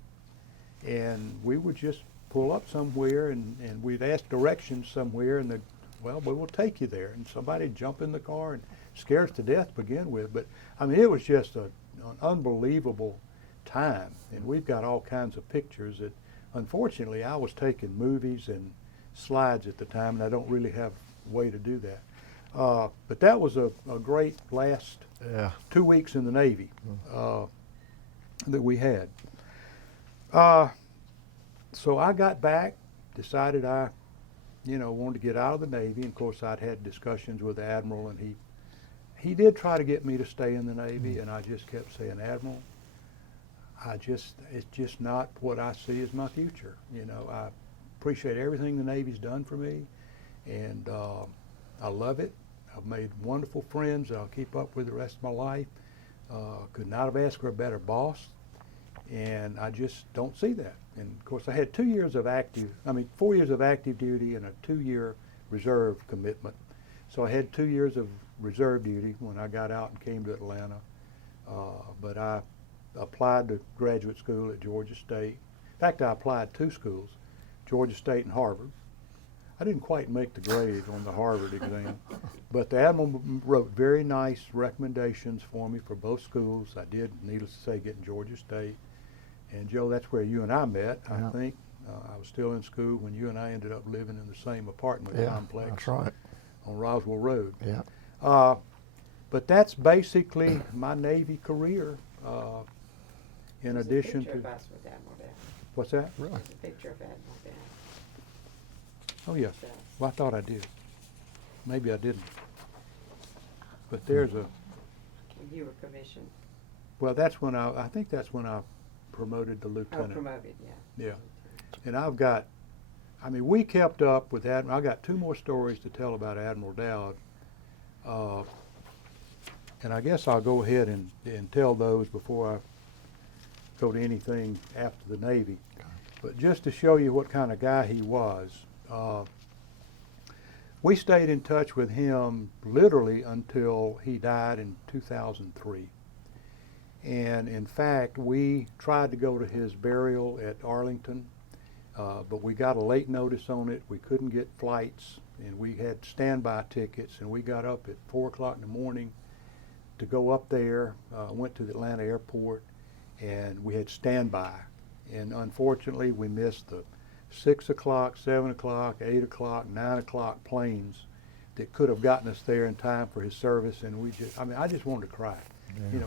and we would just pull up somewhere, and we'd ask directions somewhere, and well, we will take you there. And somebody'd jump in the car and scare us to death to begin with. But I mean, it was just an unbelievable time, and we've got all kinds of pictures that, unfortunately, I was taking movies and slides at the time, and I don't really have a way to do that. But that was a great last Yeah. 2 weeks in the Navy that we had. So I got back, decided I, wanted to get out of the Navy. And of course, I'd had discussions with the Admiral, and he did try to get me to stay in the Navy, and I just kept saying, Admiral, it's just not what I see as my future. I appreciate everything the Navy's done for me, and I love it. I've made wonderful friends that I'll keep up with the rest of my life. Could not have asked for a better boss, and I just don't see that. And of course, I had 4 years of active duty and a 2-year reserve commitment. So I had 2 years of reserve duty when I got out and came to Atlanta. But I applied to graduate school at Georgia State. In fact, I applied 2 schools, Georgia State and Harvard. I didn't quite make the grade on the Harvard exam, but the Admiral wrote very nice recommendations for me for both schools. I did, needless to say, get in Georgia State. And Joe, that's where you and I met, I think. I was still in school when you and I ended up living in the same apartment complex. That's right. On Roswell Road. Yeah. But that's basically my Navy career. In There's addition a picture to of us with Admiral Dowd. what's that? Really? There's a picture of Admiral Dowd. Oh yeah. with us. Well, I thought I did. Maybe I didn't. But there's a. When you were commissioned. Well, that's when I think that's when I promoted to Oh, lieutenant. promoted, yeah. Yeah. And we kept up with Admiral. I got 2 more stories to tell about Admiral Dowd. And I guess I'll go ahead and tell those before I go to anything after the Navy. But just to show you what kind of guy he was, we stayed in touch with him literally until he died in 2003. And in fact, we tried to go to his burial at Arlington, but we got a late notice on it. We couldn't get flights, and we had standby tickets, and we got up at 4 o'clock in the morning to go up there, went to the Atlanta airport, and we had standby. And unfortunately, we missed the 6 o'clock, 7 o'clock, 8 o'clock, 9 o'clock planes that could have gotten us there in time for his service, and I just wanted to cry. Yeah.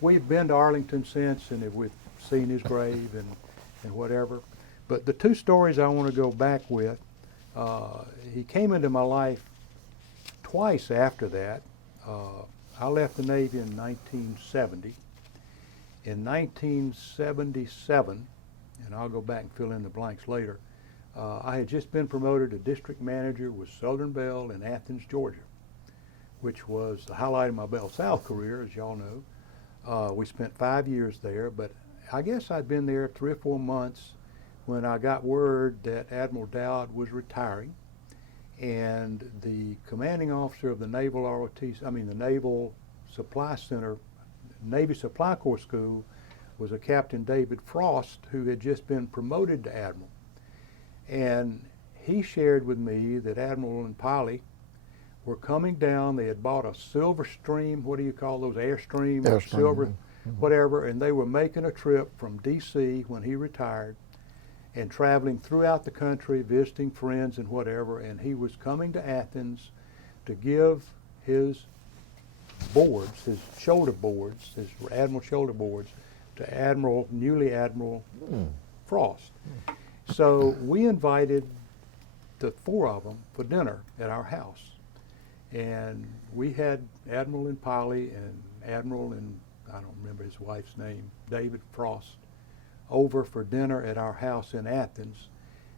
We've been to Arlington since, and we've seen his grave and whatever. But the 2 stories I want to go back with, he came into my life twice after that. I left the Navy in 1970. In 1977, and I'll go back and fill in the blanks later, I had just been promoted to district manager with Southern Bell in Athens, Georgia, which was the highlight of my Bell South career, as y'all know. We spent 5 years there, but I guess I'd been there 3 or 4 months when I got word that Admiral Dowd was retiring, and the commanding officer of the Naval the Naval Supply Center, Navy Supply Corps School, was a Captain David Frost, who had just been promoted to Admiral. And he shared with me that Admiral and Polly were coming down. They had bought a Silver Stream, what do you call those, Airstream, Airstream, Silver, mm-hmm. whatever, and they were making a trip from D.C. when he retired and traveling throughout the country, visiting friends and whatever, and he was coming to Athens to give his boards, his shoulder boards, his Admiral shoulder boards, to newly Admiral Frost. So we invited the 4 of them for dinner at our house. And we had Admiral and Polly and Admiral and, I don't remember his wife's name, David Frost, over for dinner at our house in Athens.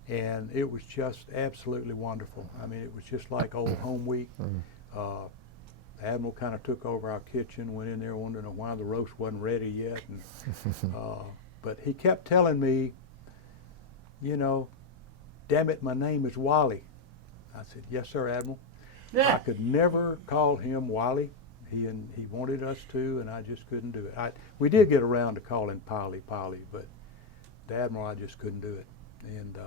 And it was just absolutely wonderful. I mean, it was just like old home week. Admiral kind of took over our kitchen, went in there wondering why the roast wasn't ready yet. And, but he kept telling me you know, damn it, my name is Wally. I said, yes, sir, Admiral. I could never call him Wally. He wanted us to, and I just couldn't do it. We did get around to calling Polly, but the Admiral, I just couldn't do it. And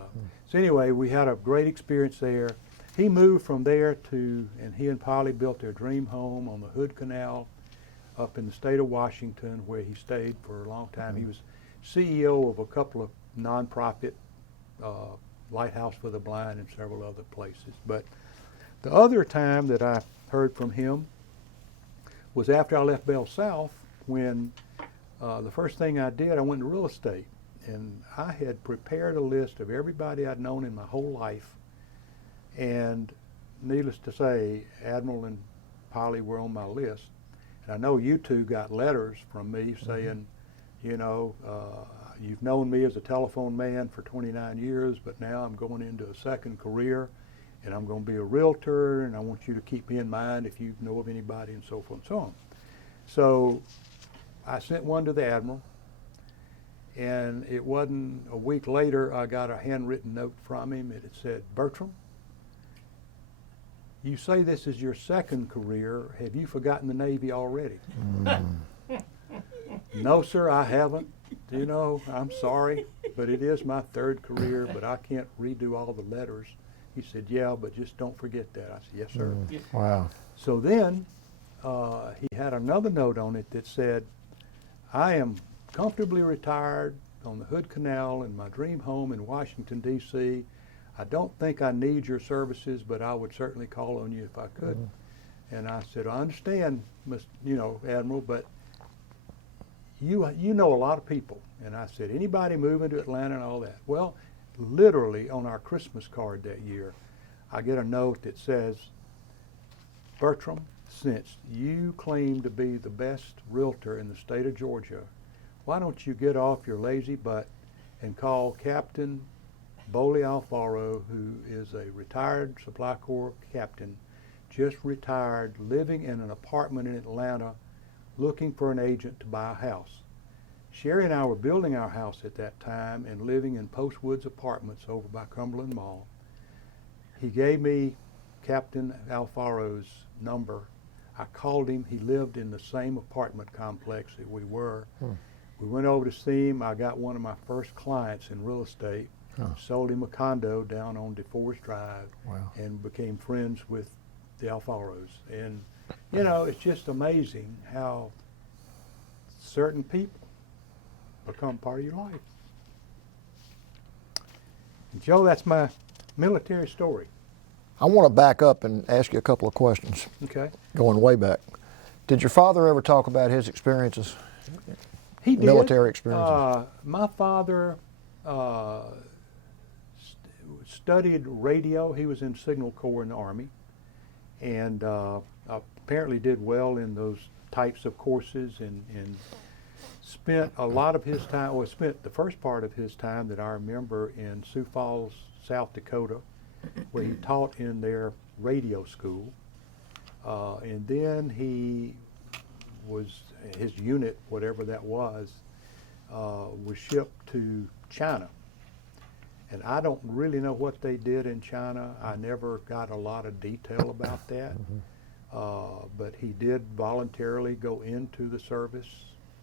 so anyway, we had a great experience there. He moved from there to, and he and Polly built their dream home on the Hood Canal up in the state of Washington, where he stayed for a long time. He was CEO of a couple of nonprofit, Lighthouse for the Blind and several other places. But the other time that I heard from him was after I left Bell South, when the first thing I did, I went into real estate. And I had prepared a list of everybody I'd known in my whole life. And needless to say, Admiral and Polly were on my list. And I know you two got letters from me saying, you know, you've known me as a telephone man for 29 years, but now I'm going into a second career, and I'm going to be a realtor, and I want you to keep me in mind if you know of anybody, and so forth and so on. So I sent one to the Admiral, and it wasn't a week later I got a handwritten note from him, and it said, Bertram, you say this is your second career. Have you forgotten the Navy already? No, sir, I haven't. You know, I'm sorry, but it is my third career, but I can't redo all the letters. He said, yeah, but just don't forget that. I said, yes, sir. Wow. So then he had another note on it that said, I am comfortably retired on the Hood Canal in my dream home in Washington, D.C. I don't think I need your services, but I would certainly call on you if I could. And I said, I understand, you know, Admiral, but you know a lot of people. And I said, anybody moving to Atlanta and all that? Well, literally on our Christmas card that year, I get a note that says, Bertram, since you claim to be the best realtor in the state of Georgia, why don't you get off your lazy butt and call Captain Boley Alfaro, who is a retired Supply Corps captain, just retired, living in an apartment in Atlanta, looking for an agent to buy a house. Sherry and I were building our house at that time and living in Post Woods Apartments over by Cumberland Mall. He gave me Captain Alfaro's number. I called him. He lived in the same apartment complex that we were. We went over to see him. I got one of my first clients in real estate, sold him a condo down on DeForest Drive, and became friends with the Alfaros. And, you know, it's just amazing how certain people become part of your life. And Joe, that's my military story. I want to back up and ask you a couple of questions. Okay. Going way back. Did your father ever talk about his experiences? He did. Military experiences? My father studied radio. He was in Signal Corps in the Army, and apparently did well in those types of courses, and spent a lot of his time, or spent the first part of his time that I remember in Sioux Falls, South Dakota, where he taught in their radio school. And then he was, his unit, whatever that was shipped to China. And I don't really know what they did in China. I never got a lot of detail about that. But he did voluntarily go into the service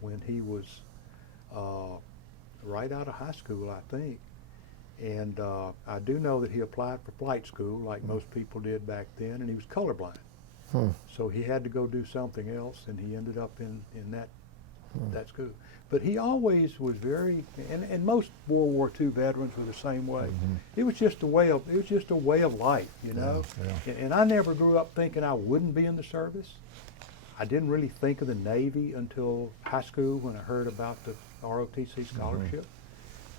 when he was right out of high school, I think. And I do know that he applied for flight school like most people did back then, and he was colorblind. So he had to go do something else, and he ended up in that school. But he always was very, and most World War II veterans were the same way. It was just a way of life, you know. And I never grew up thinking I wouldn't be in the service. I didn't really think of the Navy until high school when I heard about the ROTC scholarship.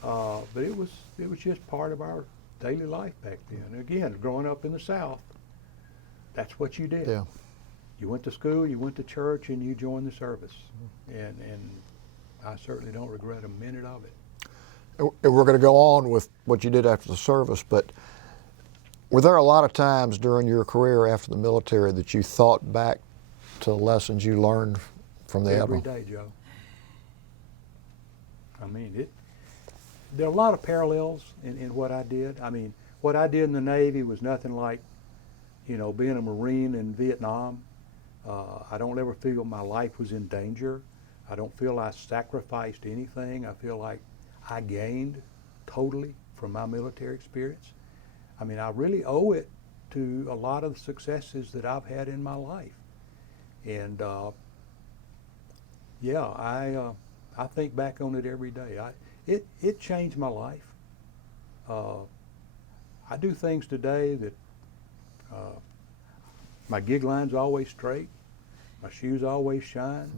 But it was just part of our daily life back then. And again, growing up in the South, that's what you did. Yeah. You went to school, you went to church, and you joined the service. And I certainly don't regret a minute of it. And we're going to go on with what you did after the service, but were there a lot of times during your career after the military that you thought back to lessons you learned from the Every Admiral? day, Joe. I mean, there are a lot of parallels in what I did. I mean, what I did in the Navy was nothing like, you know, being a Marine in Vietnam. I don't ever feel my life was in danger. I don't feel I sacrificed anything. I feel like I gained totally from my military experience. I mean, I really owe it to a lot of the successes that I've had in my life. And yeah, I think back on it every day. It changed my life. I do things today that my gig line's always straight, my shoes always shine,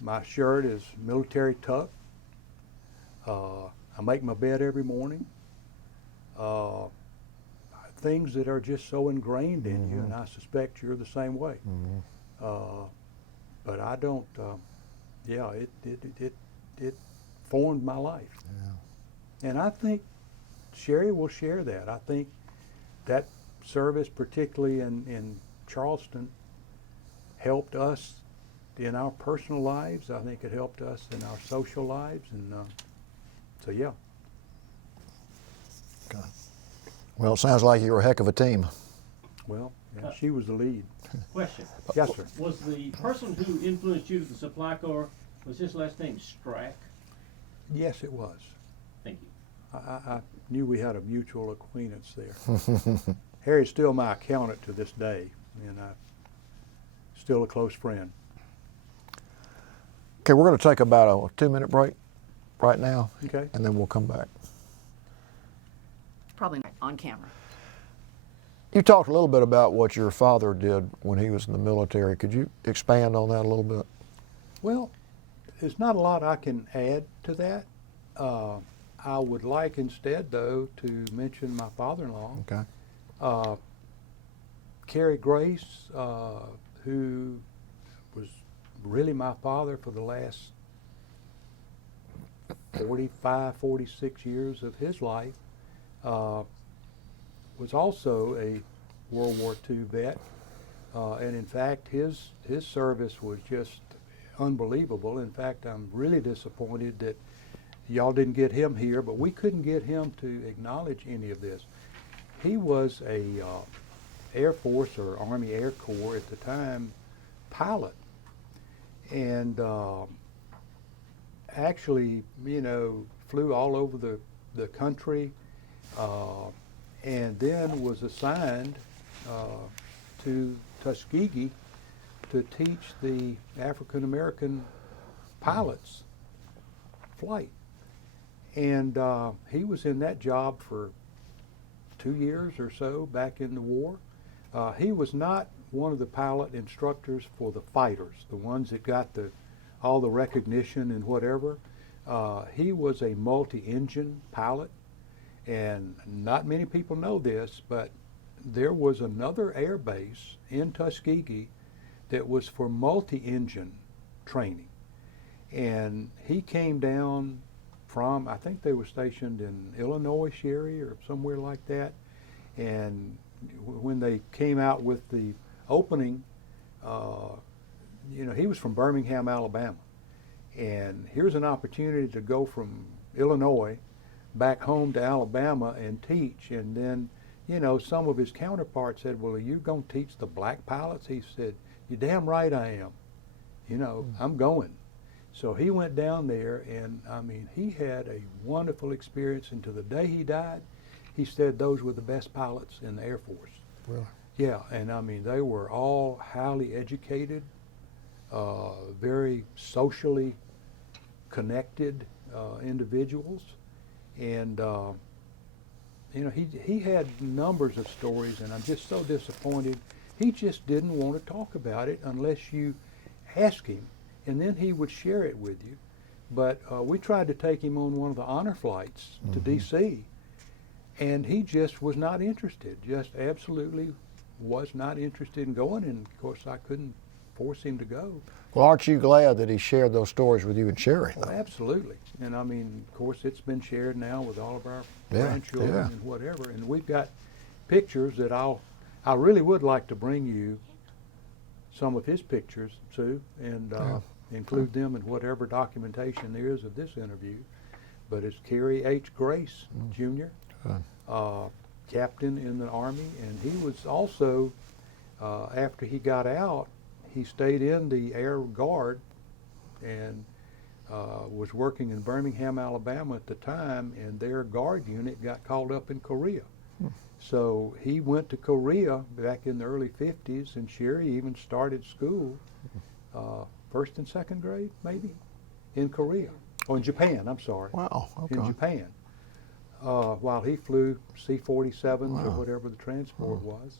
my shirt is military tuck. I make my bed every morning. Things that are just so ingrained in you, and I suspect you're the same way. But I don't. Yeah, it formed my life. Yeah. And I think Sherry will share that. I think that service, particularly in Charleston, helped us in our personal lives. I think it helped us in our social lives, and so yeah. Okay. Well, it sounds like you were a heck of a team. Well, yeah, she was the lead. Question. Yes, sir. Was the person who influenced you to the supply corps, was his last name Strack? Yes, it was. Thank you. I knew we had a mutual acquaintance there. Harry's still my accountant to this day, and still a close friend. Okay, we're going to take about a 2-minute break right now, Okay. and then we'll come back. Probably not on camera. You talked a little bit about what your father did when he was in the military. Could you expand on that a little bit? Well, there's not a lot I can add to that. I would like instead, though, to mention my father-in-law, Okay. Carrie Grace, who was really my father for the last 45, 46 years of his life. Was also a World War II vet, and in fact his service was just unbelievable. In fact, I'm really disappointed that y'all didn't get him here, but we couldn't get him to acknowledge any of this. He was a Air Force or Army Air Corps at the time pilot, and actually, you know, flew all over the country. And then was assigned to Tuskegee to teach the African American pilots flight. And he was in that job for 2 years or so back in the war. He was not one of the pilot instructors for the fighters, the ones that got all the recognition and whatever. He was a multi-engine pilot. And not many people know this, but there was another air base in Tuskegee that was for multi-engine training. And he came down from, I think they were stationed in Illinois, Sherry, or somewhere like that. And when they came out with the opening, you know, he was from Birmingham, Alabama. And here's an opportunity to go from Illinois back home to Alabama and teach. And then, you know, some of his counterparts said, well, are you going to teach the black pilots? He said, you're damn right I am. You know, I'm going. So he went down there, and I mean, he had a wonderful experience. And to the day he died, he said those were the best pilots in the Air Force. Really? Yeah, and I mean, they were all highly educated, very socially connected individuals. And you know, he had numbers of stories, and I'm just so disappointed. He just didn't want to talk about it unless you asked him, and then he would share it with you. But we tried to take him on one of the honor flights to D.C., and he just was not interested, just absolutely was not interested in going, and of course I couldn't force him to go. Well, aren't you glad that he shared those stories with you and Sherry? Well, absolutely. And I mean, of course, it's been shared now with all of our Yeah, grandchildren yeah. and whatever. And we've got pictures that I really would like to bring you some of his pictures, Sue, and include them in whatever documentation there is of this interview. but it's Kerry H. Grace, Jr., Okay. captain in the Army, and he was also, after he got out, he stayed in the Air Guard and was working in Birmingham, Alabama at the time, and their guard unit got called up in Korea. So he went to Korea back in the early 50s, and Sherry even started school, first and second grade, maybe, in Korea. Oh, in Japan, I'm sorry. Wow. Okay. In Japan. While he flew C-47s or Wow. whatever the transport was.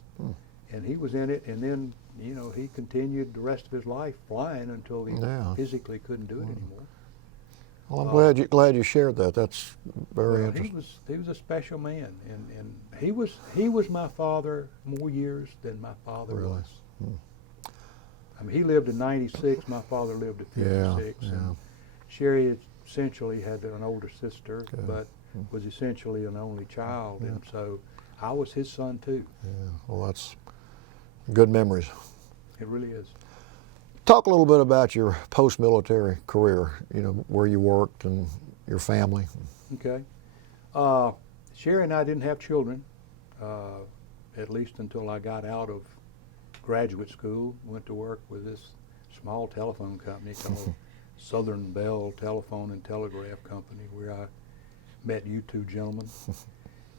And he was in it, and then, you know, he continued the rest of his life flying until he Yeah. physically couldn't do it anymore. Well, I'm glad you shared that. That's very Well, interesting. he was a special man, and he was my father more years than my father Really? was. I mean, he lived to 96. My father lived to 56. Yeah, And Sherry essentially had an older sister, Okay. but was essentially an only child, and so I was his son too. Yeah. Well, that's good memories. It really is. Talk a little bit about your post-military career, you know, where you worked and your family. Okay. Sherry and I didn't have children, at least until I got out of graduate school. Went to work with this small telephone company called Southern Bell Telephone and Telegraph Company, where I met you two gentlemen.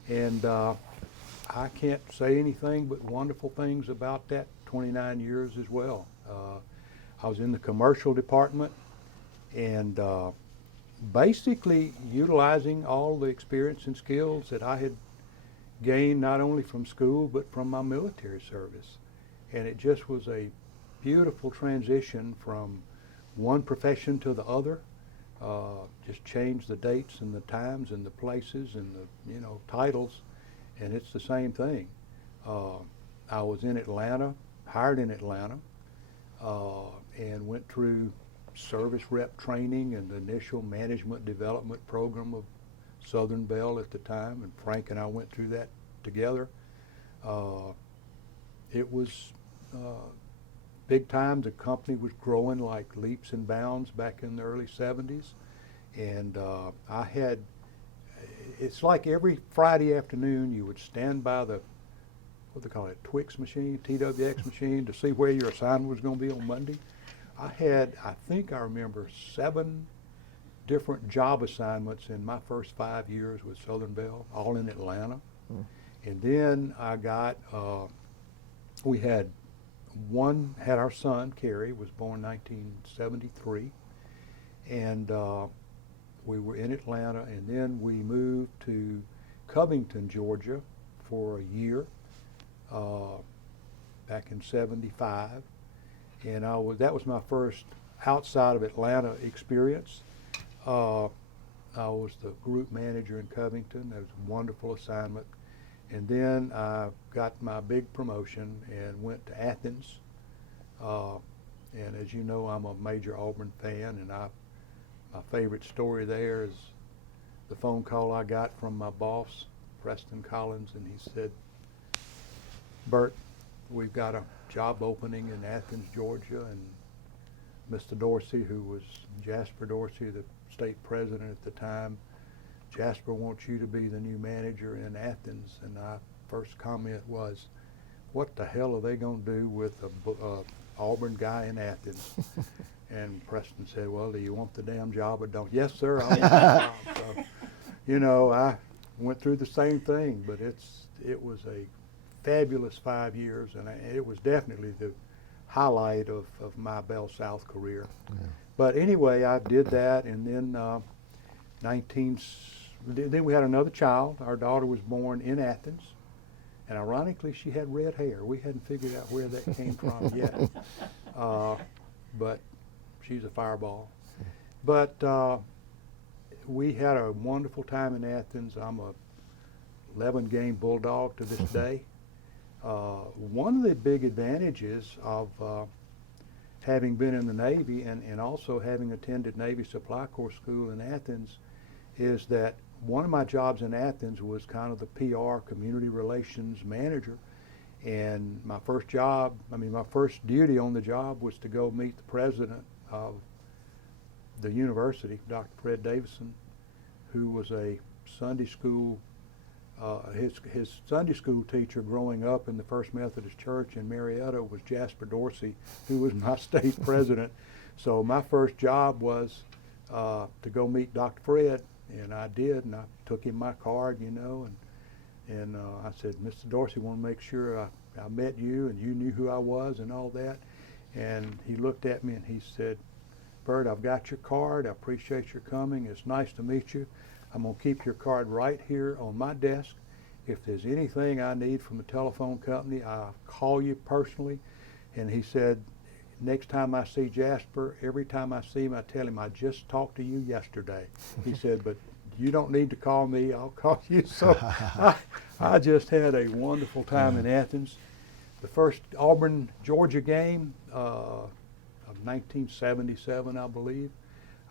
And I can't say anything but wonderful things about that 29 years as well. I was in the commercial department, and basically utilizing all the experience and skills that I had gained not only from school but from my military service. And it just was a beautiful transition from one profession to the other. Just changed the dates and the times and the places and the, you know, titles, and it's the same thing. I was in Atlanta, hired in Atlanta, and went through service rep training and the initial management development program of Southern Bell at the time, and Frank and I went through that together. It was big time. The company was growing like leaps and bounds back in the early 70s, and I had, it's like every Friday afternoon you would stand by the, what they call it, Twix machine, TWX machine, to see where your assignment was going to be on Monday. I had, I think I remember 7 different job assignments in my first 5 years with Southern Bell, all in Atlanta. And then I got, we had our son, Kerry, was born 1973, and we were in Atlanta, and then we moved to Covington, Georgia for a year back in 75, and that was my first outside of Atlanta experience. I was the group manager in Covington. That was a wonderful assignment. And then I got my big promotion and went to Athens. And as you know, I'm a major Auburn fan, and my favorite story there is the phone call I got from my boss, Preston Collins, and he said, "Burt, we've got a job opening in Athens, Georgia, and Mr. Dorsey, who was Jasper Dorsey, the state president at the time, Jasper wants you to be the new manager in Athens." And my first comment was, what the hell are they going to do with a Auburn guy in Athens? And Preston said, "Well, do you want the damn job or don't?" "Yes, sir, I want the job." So, you know, I went through the same thing, but it was a fabulous 5 years, and it was definitely the highlight of my Bell South career. Yeah. But anyway, I did that, and then then we had another child. Our daughter was born in Athens, and ironically, she had red hair. We hadn't figured out where that came from yet, but she's a fireball. But we had a wonderful time in Athens. I'm a 11-game Bulldog to this day. One of the big advantages of having been in the Navy and also having attended Navy Supply Corps School in Athens is that one of my jobs in Athens was kind of the PR, community relations manager. And my first duty on the job was to go meet the president of the university, Dr. Fred Davison, who was a Sunday school, his Sunday school teacher growing up in the First Methodist Church in Marietta was Jasper Dorsey, who was my state president. So my first job was to go meet Dr. Fred, and I did, and I took him my card, you know, and I said, Mr. Dorsey, want to make sure I met you and you knew who I was and all that. And he looked at me and he said, Burt, I've got your card. I appreciate your coming. It's nice to meet you. I'm going to keep your card right here on my desk. If there's anything I need from the telephone company, I'll call you personally. And he said, next time I see Jasper, every time I see him, I tell him I just talked to you yesterday. He said, but you don't need to call me, I'll call you. So I just had a wonderful time in Athens. The first Auburn, Georgia game of 1977, I believe,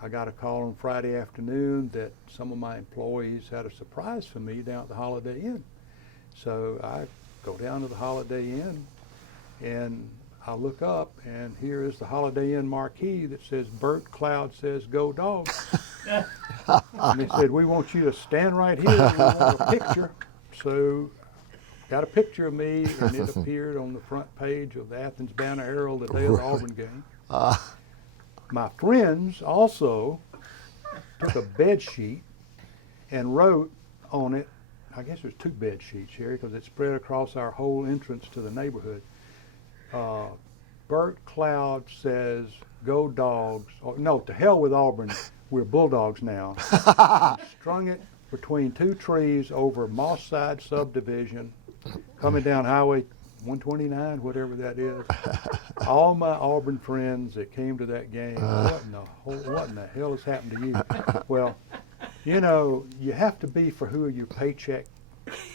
I got a call on Friday afternoon that some of my employees had a surprise for me down at the Holiday Inn. So I go down to the Holiday Inn and I look up, and here is the Holiday Inn marquee that says, Burt Cloud says, go Dogs. And they said, we want you to stand right here. We want a picture. So got a picture of me, and it appeared on the front page of the Athens Banner Herald the day of the Auburn game. My friends also took a bed sheet and wrote on it, I guess there's 2 bed sheets here because it spread across our whole entrance to the neighborhood. Burt Cloud says, go Dogs. Or, no, to hell with Auburn. We're Bulldogs now. Strung it between 2 trees over Moss Side subdivision, coming down Highway 129, whatever that is. All my Auburn friends that came to that game, what in the hell has happened to you? Well, you know, you have to be for who your paycheck,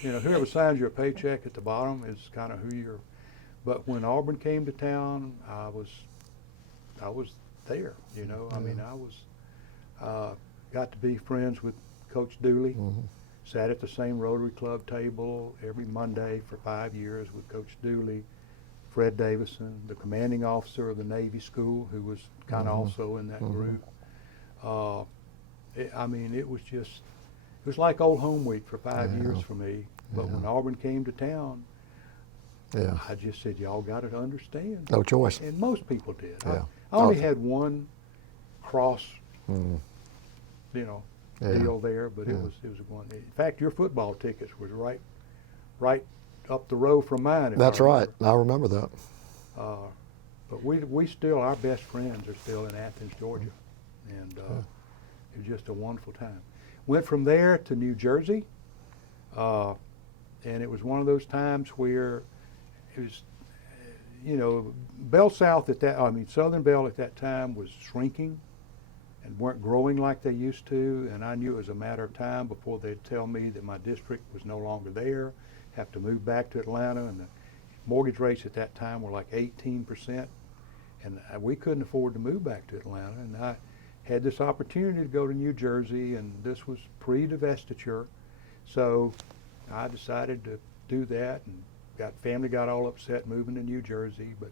you know, whoever signs your paycheck at the bottom is kind of who you're. But when Auburn came to town, I was there, you know. I mean, I was, got to be friends with Coach Dooley. Sat at the same Rotary Club table every Monday for 5 years with Coach Dooley, Fred Davison, the commanding officer of the Navy School, who was kind of also in that group. I mean, it was like old home week for 5 years for me. But when Auburn came to town, I just said, y'all got to understand. No choice. And most people did. Yeah. I only had one cross, you know, deal there, but it was one. In fact, your football tickets was right up the road from mine. That's right. I remember that. But we still, our best friends are still in Athens, Georgia, and it was just a wonderful time. Went from there to New Jersey, and it was one of those times where it was, you know, Bell South Southern Bell at that time was shrinking and weren't growing like they used to, and I knew it was a matter of time before they'd tell me that my district was no longer there, have to move back to Atlanta, and the mortgage rates at that time were like 18%, and we couldn't afford to move back to Atlanta, and I had this opportunity to go to New Jersey, and this was pre-divestiture, so I decided to do that, and family got all upset moving to New Jersey, but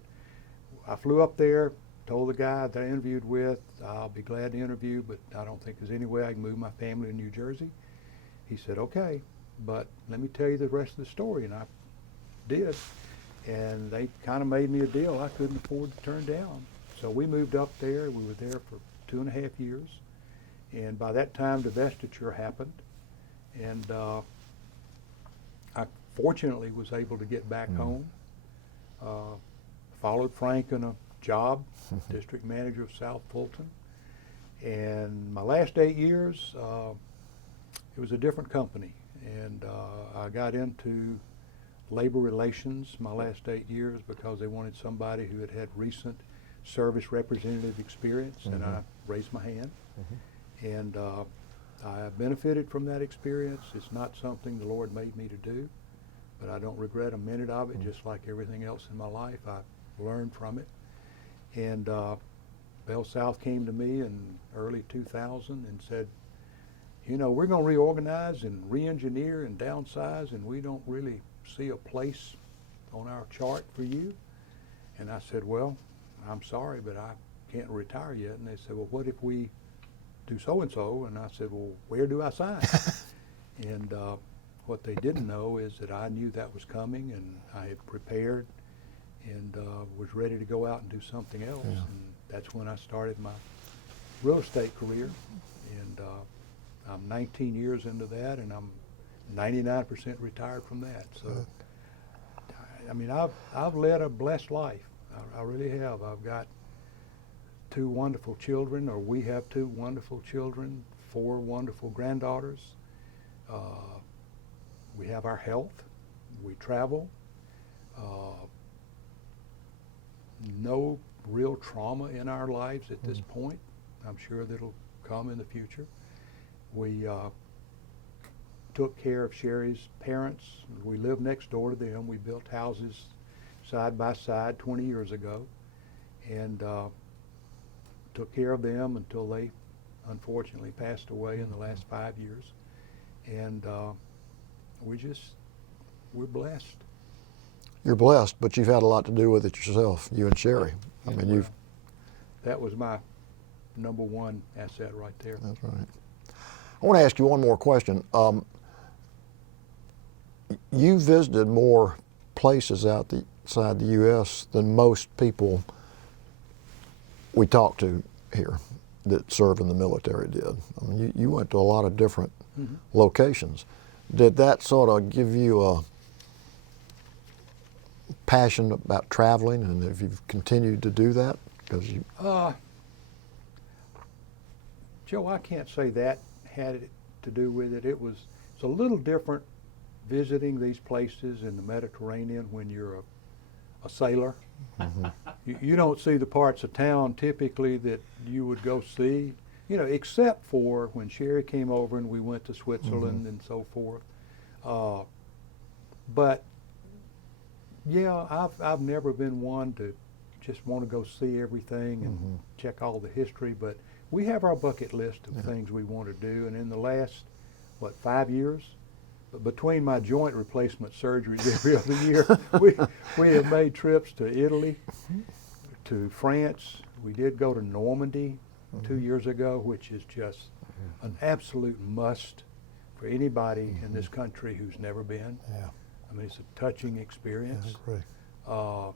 I flew up there, told the guy that I interviewed with, I'll be glad to interview, but I don't think there's any way I can move my family to New Jersey. He said, okay, but let me tell you the rest of the story, and I did. And they kind of made me a deal I couldn't afford to turn down. So we moved up there. We were there for 2.5 years. And by that time, divestiture happened. And I fortunately was able to get back home. Followed Frank in a job, district manager of South Fulton. And my last 8 years, it was a different company. And I got into labor relations my last 8 years because they wanted somebody who had had recent service representative experience, and I raised my hand. And I benefited from that experience. It's not something the Lord made me to do, but I don't regret a minute of it. Just like everything else in my life, I learned from it. And Bell South came to me in early 2000 and said, you know, we're going to reorganize and re-engineer and downsize, and we don't really see a place on our chart for you. And I said, well, I'm sorry, but I can't retire yet. And they said, well, what if we do so-and-so. And I said, well, where do I sign? And what they didn't know is that I knew that was coming, and I had prepared and was ready to go out and do something else. Yeah. And that's when I started my real estate career. And I'm 19 years into that, and I'm 99% retired from that. So, I mean, I've led a blessed life. I really have. I've got 2 wonderful children, or we have 2 wonderful children, 4 wonderful granddaughters. We have our health. We travel. No real trauma in our lives at this point. I'm sure that'll come in the future. We took care of Sherry's parents. We lived next door to them. We built houses side by side 20 years ago, and took care of them until they unfortunately passed away in the last 5 years. And we're blessed. You're blessed, but you've had a lot to do with it yourself, you and Sherry. I mean, That was my number one asset right there. That's right. I want to ask you one more question. You visited more places outside the U.S. than most people we talk to here that serve in the military did. I mean, you went to a lot of different locations. Did that sort of give you a passion about traveling, and have you continued to do that? Because you, Joe, I can't say that had it to do with it. It's a little different visiting these places in the Mediterranean when you're a sailor. You don't see the parts of town typically that you would go see, you know, except for when Sherry came over and we went to Switzerland and so forth. But yeah, I've never been one to just want to go see everything and check all the history, but we have our bucket list of things we want to do, and in the last, 5 years, between my joint replacement surgeries every other year, we have made trips to Italy, to France. We did go to Normandy 2 years ago, which is just an absolute must for anybody in this country who's never been. Yeah. I mean, it's a touching experience. I agree.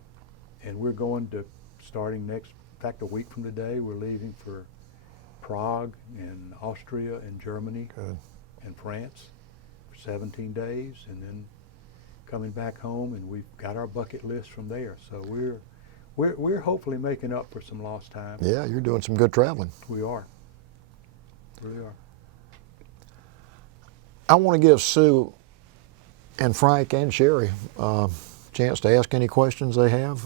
And we're going to, starting next, in fact, a week from today, we're leaving for Prague and Austria and Germany Good. and France for 17 days, and then coming back home, and we've got our bucket list from there. So we're hopefully making up for some lost time. Yeah, you're doing some good traveling. We are. Really are. I want to give Sue and Frank and Sherry a chance to ask any questions they have.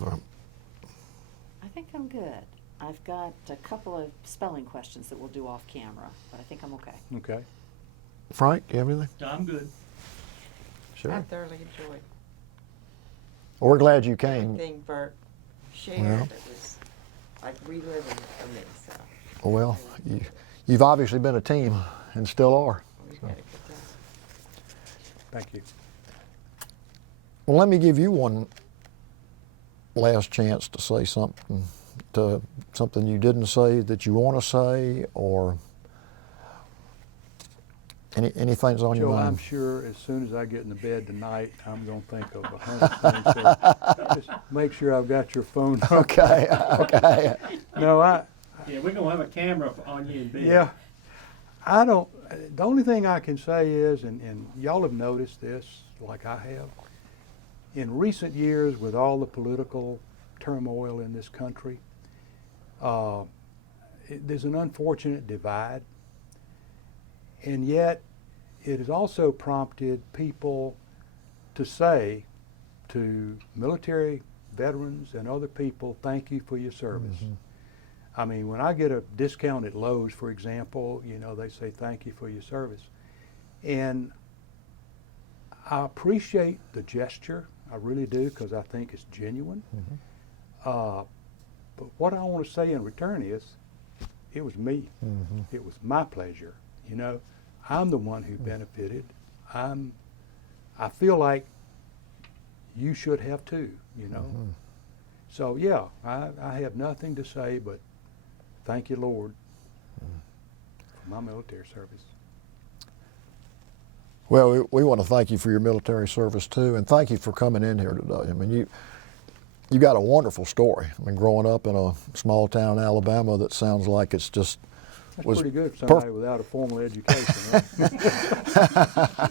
I think I'm good. I've got a couple of spelling questions that we'll do off camera, but I think I'm okay. Okay. Frank, do you have anything? I'm good. Sherry? I thoroughly enjoyed Well, we're glad you came. everything Burt shared. Yeah. It was like reliving for me, so Well, you've obviously been a team and still are. we had a good time. Thank you. Well, let me give you one last chance to say something you didn't say that you want to say, or anything's on your Joe, mind. I'm sure as soon as I get in the bed tonight, I'm going to think of 100 things. So just make sure I've got your phone. Okay, okay. No, Yeah, we're gonna have a camera on you in bed. yeah, I don't, the only thing I can say is, and y'all have noticed this like I have, in recent years with all the political turmoil in this country, there's an unfortunate divide, and yet it has also prompted people to say to military veterans and other people, thank you for your service. I mean, when I get a discount at Lowe's, for example, you know, they say thank you for your service. And I appreciate the gesture, I really do, because I think it's genuine. But what I want to say in return is, it was me. It was my pleasure. You know, I'm the one who benefited. I feel like you should have too, you know. So yeah, I have nothing to say but thank you, Lord, my military service. Well, we want to thank you for your military service too, and thank you for coming in here today. I mean, you got a wonderful story. I mean, growing up in a small town in Alabama, that sounds like it's just That's was pretty good for somebody without a formal education, right?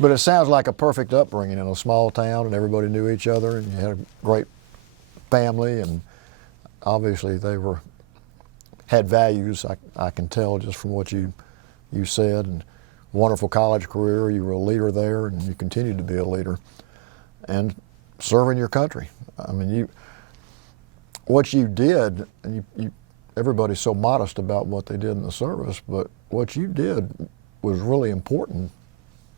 But it sounds like a perfect upbringing in a small town, and everybody knew each other, and you had a great family, and obviously they had values. I can tell just from what you said, and wonderful college career. You were a leader there, and you continued to be a leader, and serving your country. I mean, what you did, and everybody's so modest about what they did in the service, but what you did was really important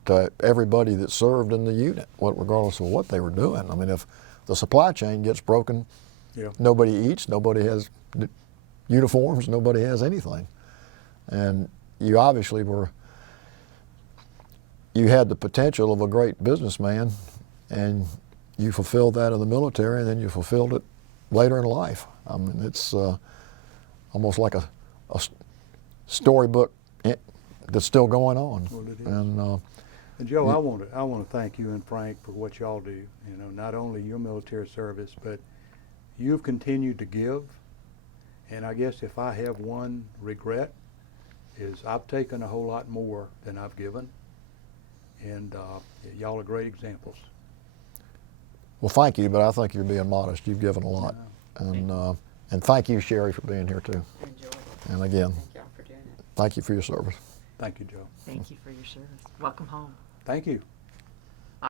to everybody that served in the unit, regardless of what they were doing. I mean, if the supply chain gets broken, Yeah. nobody eats, nobody has uniforms, nobody has anything. And you obviously you had the potential of a great businessman, and you fulfilled that in the military, and then you fulfilled it later in life. I mean, it's almost like a storybook that's still going on. Well, it is. And Joe, I want to thank you and Frank for what y'all do. You know, not only your military service, but you've continued to give. And I guess if I have one regret, is I've taken a whole lot more than I've given. And y'all are great examples. well, thank you, but I think you're being modest. You've given a lot. And thank you, Sherry, for being here too. I enjoyed it. And again, Thank y'all for doing it. thank you for your service. Thank you, Joe. Thank you for your service. Welcome home. Thank you.